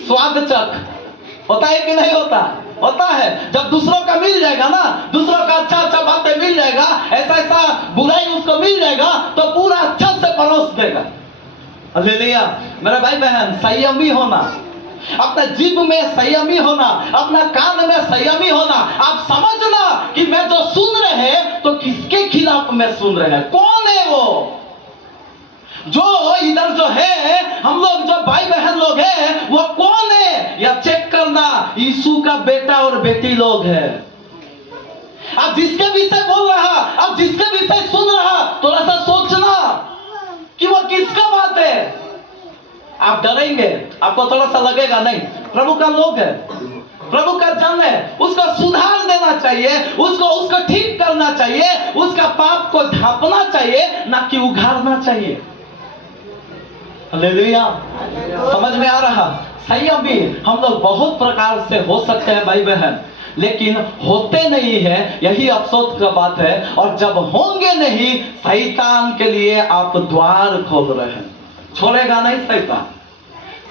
स्वाद चख। होता है कि नहीं होता? होता है। जब दूसरों का मिल जाएगा ना, दूसरों का अच्छा अच्छा बातें मिल जाएगा, ऐसा ऐसा बुराई उसको मिल जाएगा तो पूरा अच्छा से परोस देगा। हालेलुया। मेरे भाई बहन, संयमी होना, अपने जीभ में संयमी होना, अपना कान में संयमी होना। आप समझना कि मैं जो सुन रहे हैं तो किसके खिलाफ में सुन रहे हैं, कौन है वो जो इधर जो है, हम लोग जो भाई बहन लोग हैं वो कौन है, या चेक करना। यीशु का बेटा और बेटी लोग है। आप जिसके विषय बोल रहा, आप जिसके विषय सुन रहा, थोड़ा सा सोचना कि वो किसका बात है। आप डरेंगे, आपको थोड़ा सा लगेगा नहीं, प्रभु का लोग है, प्रभु का जन है, उसको सुधार देना चाहिए, उसको ठीक करना चाहिए, उसका पाप को ढांपना चाहिए, ना कि उघाड़ना चाहिए। हालेलुया। समझ में आ रहा? संयमी हम लोग बहुत प्रकार से हो सकते हैं भाई बहन, लेकिन होते नहीं है, यही अफसोस का बात है। और जब होंगे नहीं, शैतान के लिए आप द्वार खोल रहे हैं। छोड़ेगा नहीं शैतान।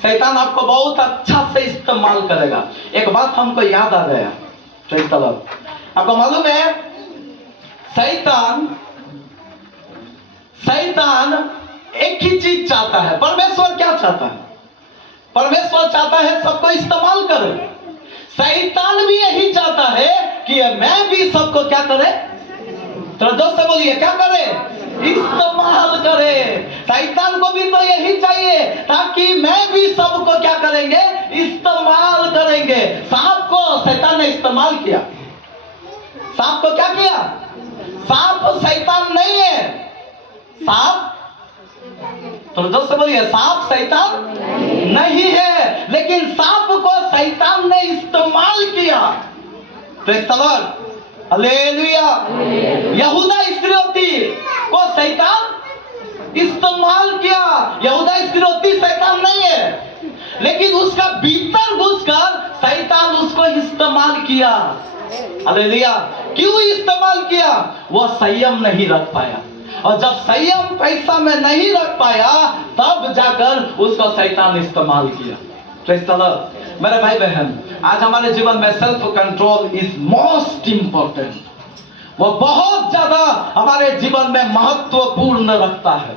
शैतान आपको बहुत अच्छा से इस्तेमाल करेगा। एक बात हमको याद आ गया, आपको मालूम है शैतान एक ही चीज चाहता है। परमेश्वर क्या चाहता है? परमेश्वर चाहता है सबको इस्तेमाल करे। शैतान भी यही चाहता है कि मैं भी सबको क्या करे, तो जोर से बोलिए, क्या करे? इस्तेमाल करे। शैतान को भी तो यही चाहिए ताकि मैं भी सबको क्या करेंगे, इस्तेमाल करेंगे। सांप को शैतान ने इस्तेमाल किया। सांप को क्या किया? सांप शैतान नहीं है। सांप, तो जोर से बोलिए, सांप शैतान नहीं है, लेकिन सांप को शैतान ने इस्तेमाल किया। Praise the Lord, hallelujah. यहूदा इस्करियोती को शैतान इस्तेमाल किया। यहूदा इस्करियोती शैतान नहीं है, लेकिन उसका भीतर घुसकर शैतान उसको इस्तेमाल किया। हालेलुया। क्यों इस्तेमाल किया? वो संयम नहीं रख पाया, और जब संयम पैसा में नहीं रख पाया तब जाकर उसको शैतान इस्तेमाल किया। Praise the Lord. मेरे भाई बहन, आज हमारे जीवन में self control is most important. वो बहुत ज्यादा हमारे जीवन में महत्वपूर्ण रखता है।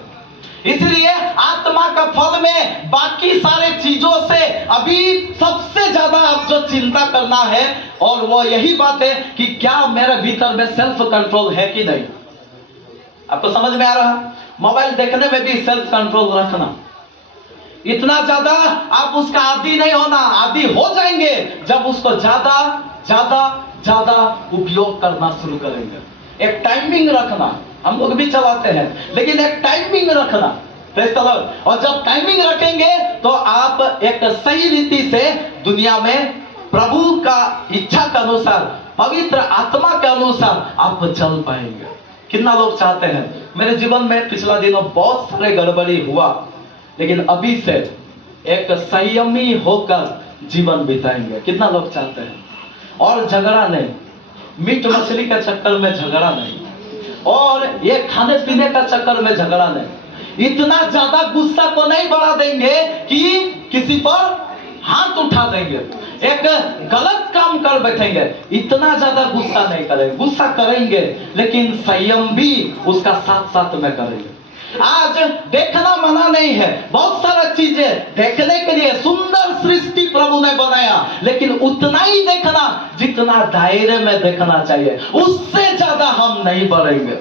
इसलिए आत्मा का फल में बाकी सारे चीजों से अभी सबसे ज्यादा आप जो चिंता करना है, और वो यही बात है कि क्या मेरे भीतर में सेल्फ कंट्रोल है कि नहीं। आपको समझ में आ रहा? मोबाइल देखने में भी सेल्फ कंट्रोल रखना। इतना ज्यादा आप उसका आदी नहीं होना। आदी हो जाएंगे जब उसको ज्यादा ज्यादा ज्यादा उपयोग करना शुरू करेंगे। एक टाइमिंग रखना। हम लोग भी चलाते हैं, लेकिन एक टाइमिंग रखना। Praise the Lord. और जब टाइमिंग रखेंगे तो आप एक सही रीति से दुनिया में प्रभु का इच्छा के अनुसार, पवित्र आत्मा के अनुसार आप चल पाएंगे। कितना लोग चाहते हैं? मेरे जीवन में पिछला दिनों बहुत सारे गड़बड़ी हुआ, लेकिन अभी से एक संयमी होकर जीवन बिताएंगे। कितना लोग चाहते हैं? और झगड़ा नहीं, मीट मछली का चक्कर में झगड़ा नहीं, और ये खाने पीने का चक्कर में झगड़ा नहीं। इतना ज्यादा गुस्सा को नहीं बढ़ा देंगे कि किसी पर हाथ उठा देंगे, एक गलत काम कर बैठेंगे। इतना ज्यादा गुस्सा नहीं करेंगे। गुस्सा करेंगे लेकिन संयम भी उसका साथ साथ में करेंगे। आज देखना मना नहीं है, बहुत सारा चीजें देखने के लिए सुंदर सृष्टि प्रभु ने बनाया, लेकिन उतना ही देखना जितना दायरे में देखना चाहिए, उससे ज्यादा हम नहीं बढ़ेंगे।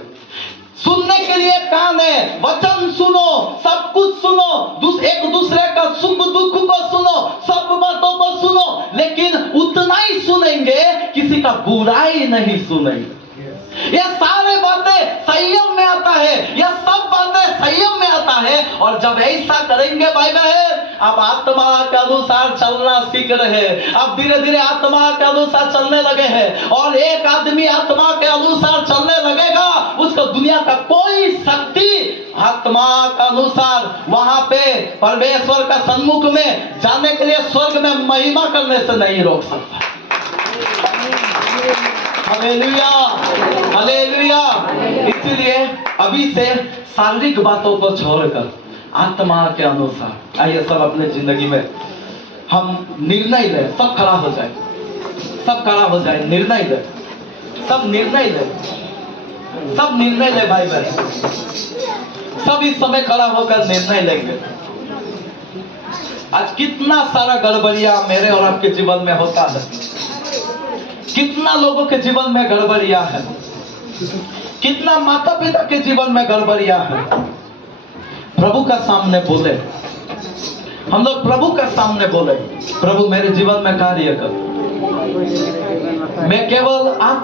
सुनने के लिए कान है, वचन सुनो, सब कुछ सुनो, एक दूसरे का सुख दुख को सुनो, सब बातों को सुनो, लेकिन उतना ही सुनेंगे, किसी का बुराई नहीं सुनेंगे। यह सारे बातें संयम में आता है, यह सब बातें संयम में आता है। और जब ऐसा करेंगे भाई बहन, आप आत्मा के अनुसार चलना सीख रहे हैं। आप धीरे धीरे आत्मा के अनुसार चलने लगे हैं, और एक आदमी आत्मा के अनुसार चलने लगेगा, उसको दुनिया का कोई शक्ति आत्मा के अनुसार वहां पे परमेश्वर का सन्मुख में जाने के लिए, स्वर्ग में महिमा करने से नहीं रोक सकता। Hallelujah, hallelujah. इसीलिए अभी से शारीरिक बातों को छोड़कर आत्मा के अनुसार आइए सब अपने जिंदगी में हम निर्णय लें। सब खड़ा हो जाए, सब खड़ा हो जाए, निर्णय ले, सब निर्णय ले, सब निर्णय ले भाई बहन। सब इस समय खड़ा होकर निर्णय लेंगे। आज कितना सारा गड़बड़ियां मेरे और आपके जीवन में होता है, कितना लोगों के जीवन में गड़बड़ियां है, कितना माता पिता के जीवन में गड़बड़ियां है। प्रभु का सामने बोले, हम लोग प्रभु का सामने बोले, प्रभु मेरे जीवन में कार्य कर। मैं केवल आप